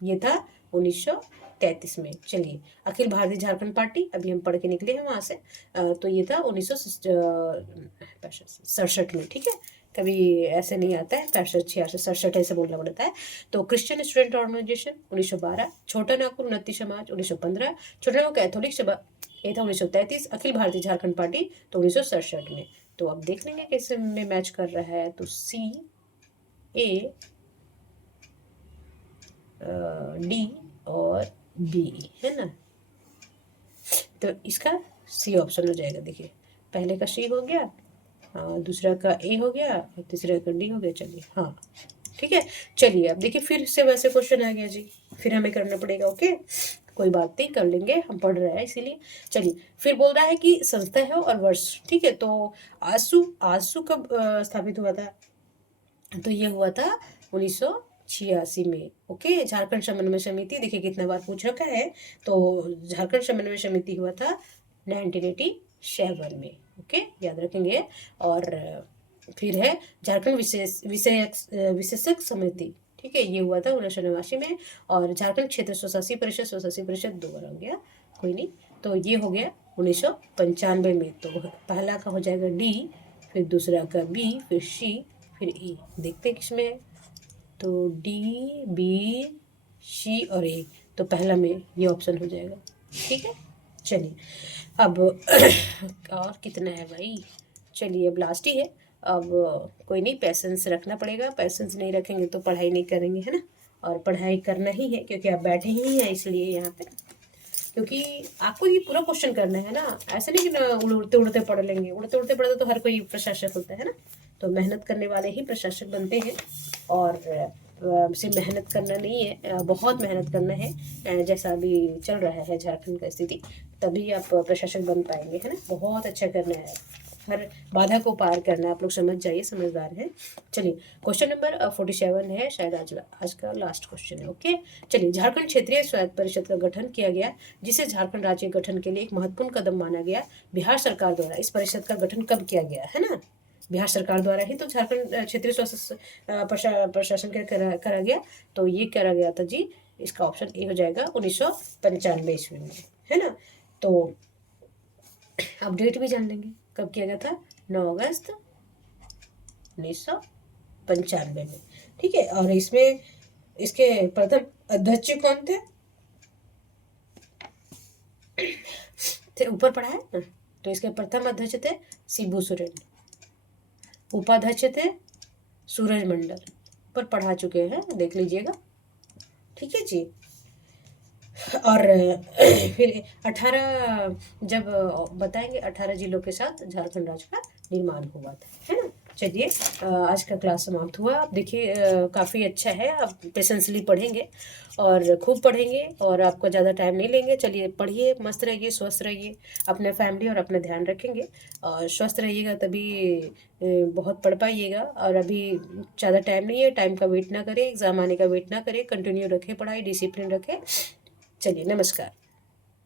ये था 1933 में। चलिए, अखिल भारतीय झारखंड पार्टी अभी हम पढ़ के निकले हैं वहां से, तो ये था 1967 में। ठीक है, कभी ऐसे नहीं आता है 65 66 67 ऐसे बोलना पड़ता है। तो क्रिश्चियन स्टूडेंट ऑर्गेनाइजेशन 1912, छोटा नागपुर उन्नति समाज 1915, छोटा नागपुर कैथोलिक सभा ये था 1933, अखिल भारतीय झारखंड पार्टी तो 1967 में। तो अब देख लेंगे कैसे में मैच कर रहा है, तो सी ए डी और बी, है ना, तो इसका सी ऑप्शन हो जाएगा। देखिए पहले का सी हो गया, दूसरा का ए हो गया, और तीसरा का डी हो गया। चलिए हाँ ठीक है, चलिए अब देखिए फिर से वैसे क्वेश्चन आ गया जी, फिर हमें करना पड़ेगा। ओके, कोई बात नहीं, कर लेंगे, हम पढ़ रहे हैं इसीलिए। चलिए फिर बोल रहा है कि संस्था है और वर्ष। ठीक है, तो आसू आसू कब स्थापित हुआ था, तो ये हुआ था 1986 में। ओके, झारखंड समन्वय समिति, देखिए कितना बार पूछ रखा है, तो झारखंड समन्वय समिति हुआ था 1987 में। ओके, याद रखेंगे। और फिर है झारखंड विशेषज्ञ समिति, ठीक है, ये हुआ था 1989 में। और झारखंड क्षेत्र स्वशासी परिषद 2 बार हो गया, कोई नहीं, तो ये हो गया 1995 में। तो पहला का हो जाएगा डी, फिर दूसरा का बी, फिर सी, फिर ई, देखते हैं किसमें है, तो डी बी सी और ए, तो पहला में ये ऑप्शन हो जाएगा। ठीक है, चलिए अब और कितना है भाई, चलिए अब लास्ट ही है। अब कोई नहीं, पैसेंस रखना पड़ेगा, पैसेंस नहीं रखेंगे तो पढ़ाई नहीं करेंगे, है ना, और पढ़ाई करना ही है क्योंकि आप बैठे ही हैं इसलिए यहाँ पे, क्योंकि आपको ये पूरा क्वेश्चन करना है ना, ऐसे नहीं कि ना उड़ते उड़ते पढ़ लेंगे, उड़ते उड़ते पढ़ते तो हर कोई प्रशासक होता है ना, तो मेहनत करने वाले ही प्रशासक बनते हैं। और सिर्फ मेहनत करना नहीं है, बहुत मेहनत करना है, जैसा अभी चल रहा है झारखंड का स्थिति, तभी आप प्रशासक बन पाएंगे, है ना, बहुत अच्छा करना है, हर बाधा को पार करना है, आप लोग समझ जाइए, समझदार हैं। चलिए क्वेश्चन नंबर 47 है, शायद आज का लास्ट क्वेश्चन है। ओके, चलिए, झारखंड क्षेत्रीय स्वायत्त परिषद का गठन किया गया, जिसे झारखंड राज्य गठन के लिए एक महत्वपूर्ण कदम माना गया, बिहार सरकार द्वारा इस परिषद का गठन कब किया गया, है ना, बिहार सरकार द्वारा ही तो झारखंड क्षेत्रीय स्वास्थ्य प्रशासन करा गया, तो ये करा गया था जी, इसका ऑप्शन ए हो जाएगा 1995 ईस्वी में, है ना। तो आप डेट भी जान लेंगे कब किया गया था, 9 अगस्त 1995 में। ठीक है, और इसमें इसके प्रथम अध्यक्ष कौन थे ऊपर पढ़ा है ना, तो इसके प्रथम अध्यक्ष थे शिबू सोरेन। उपाध्यक्ष थे सूरज मंडल पर पढ़ा चुके हैं, देख लीजिएगा। ठीक है जी। और फिर 18 जब बताएंगे 18 जिलों के साथ झारखंड राज्य का निर्माण हुआ था, है ना। चलिए आज का क्लास समाप्त हुआ। आप देखिए काफ़ी अच्छा है, आप पेशेंसली पढ़ेंगे और खूब पढ़ेंगे और आपको ज़्यादा टाइम नहीं लेंगे। चलिए पढ़िए, मस्त रहिए, स्वस्थ रहिए, अपने फैमिली और अपना ध्यान रखेंगे और स्वस्थ रहिएगा तभी बहुत पढ़ पाइएगा। और अभी ज़्यादा टाइम नहीं है, टाइम का वेट ना करें, एग्ज़ाम आने का वेट ना करें, कंटिन्यू रखें पढ़ाई, डिसिप्लिन रखें। चलिए नमस्कार।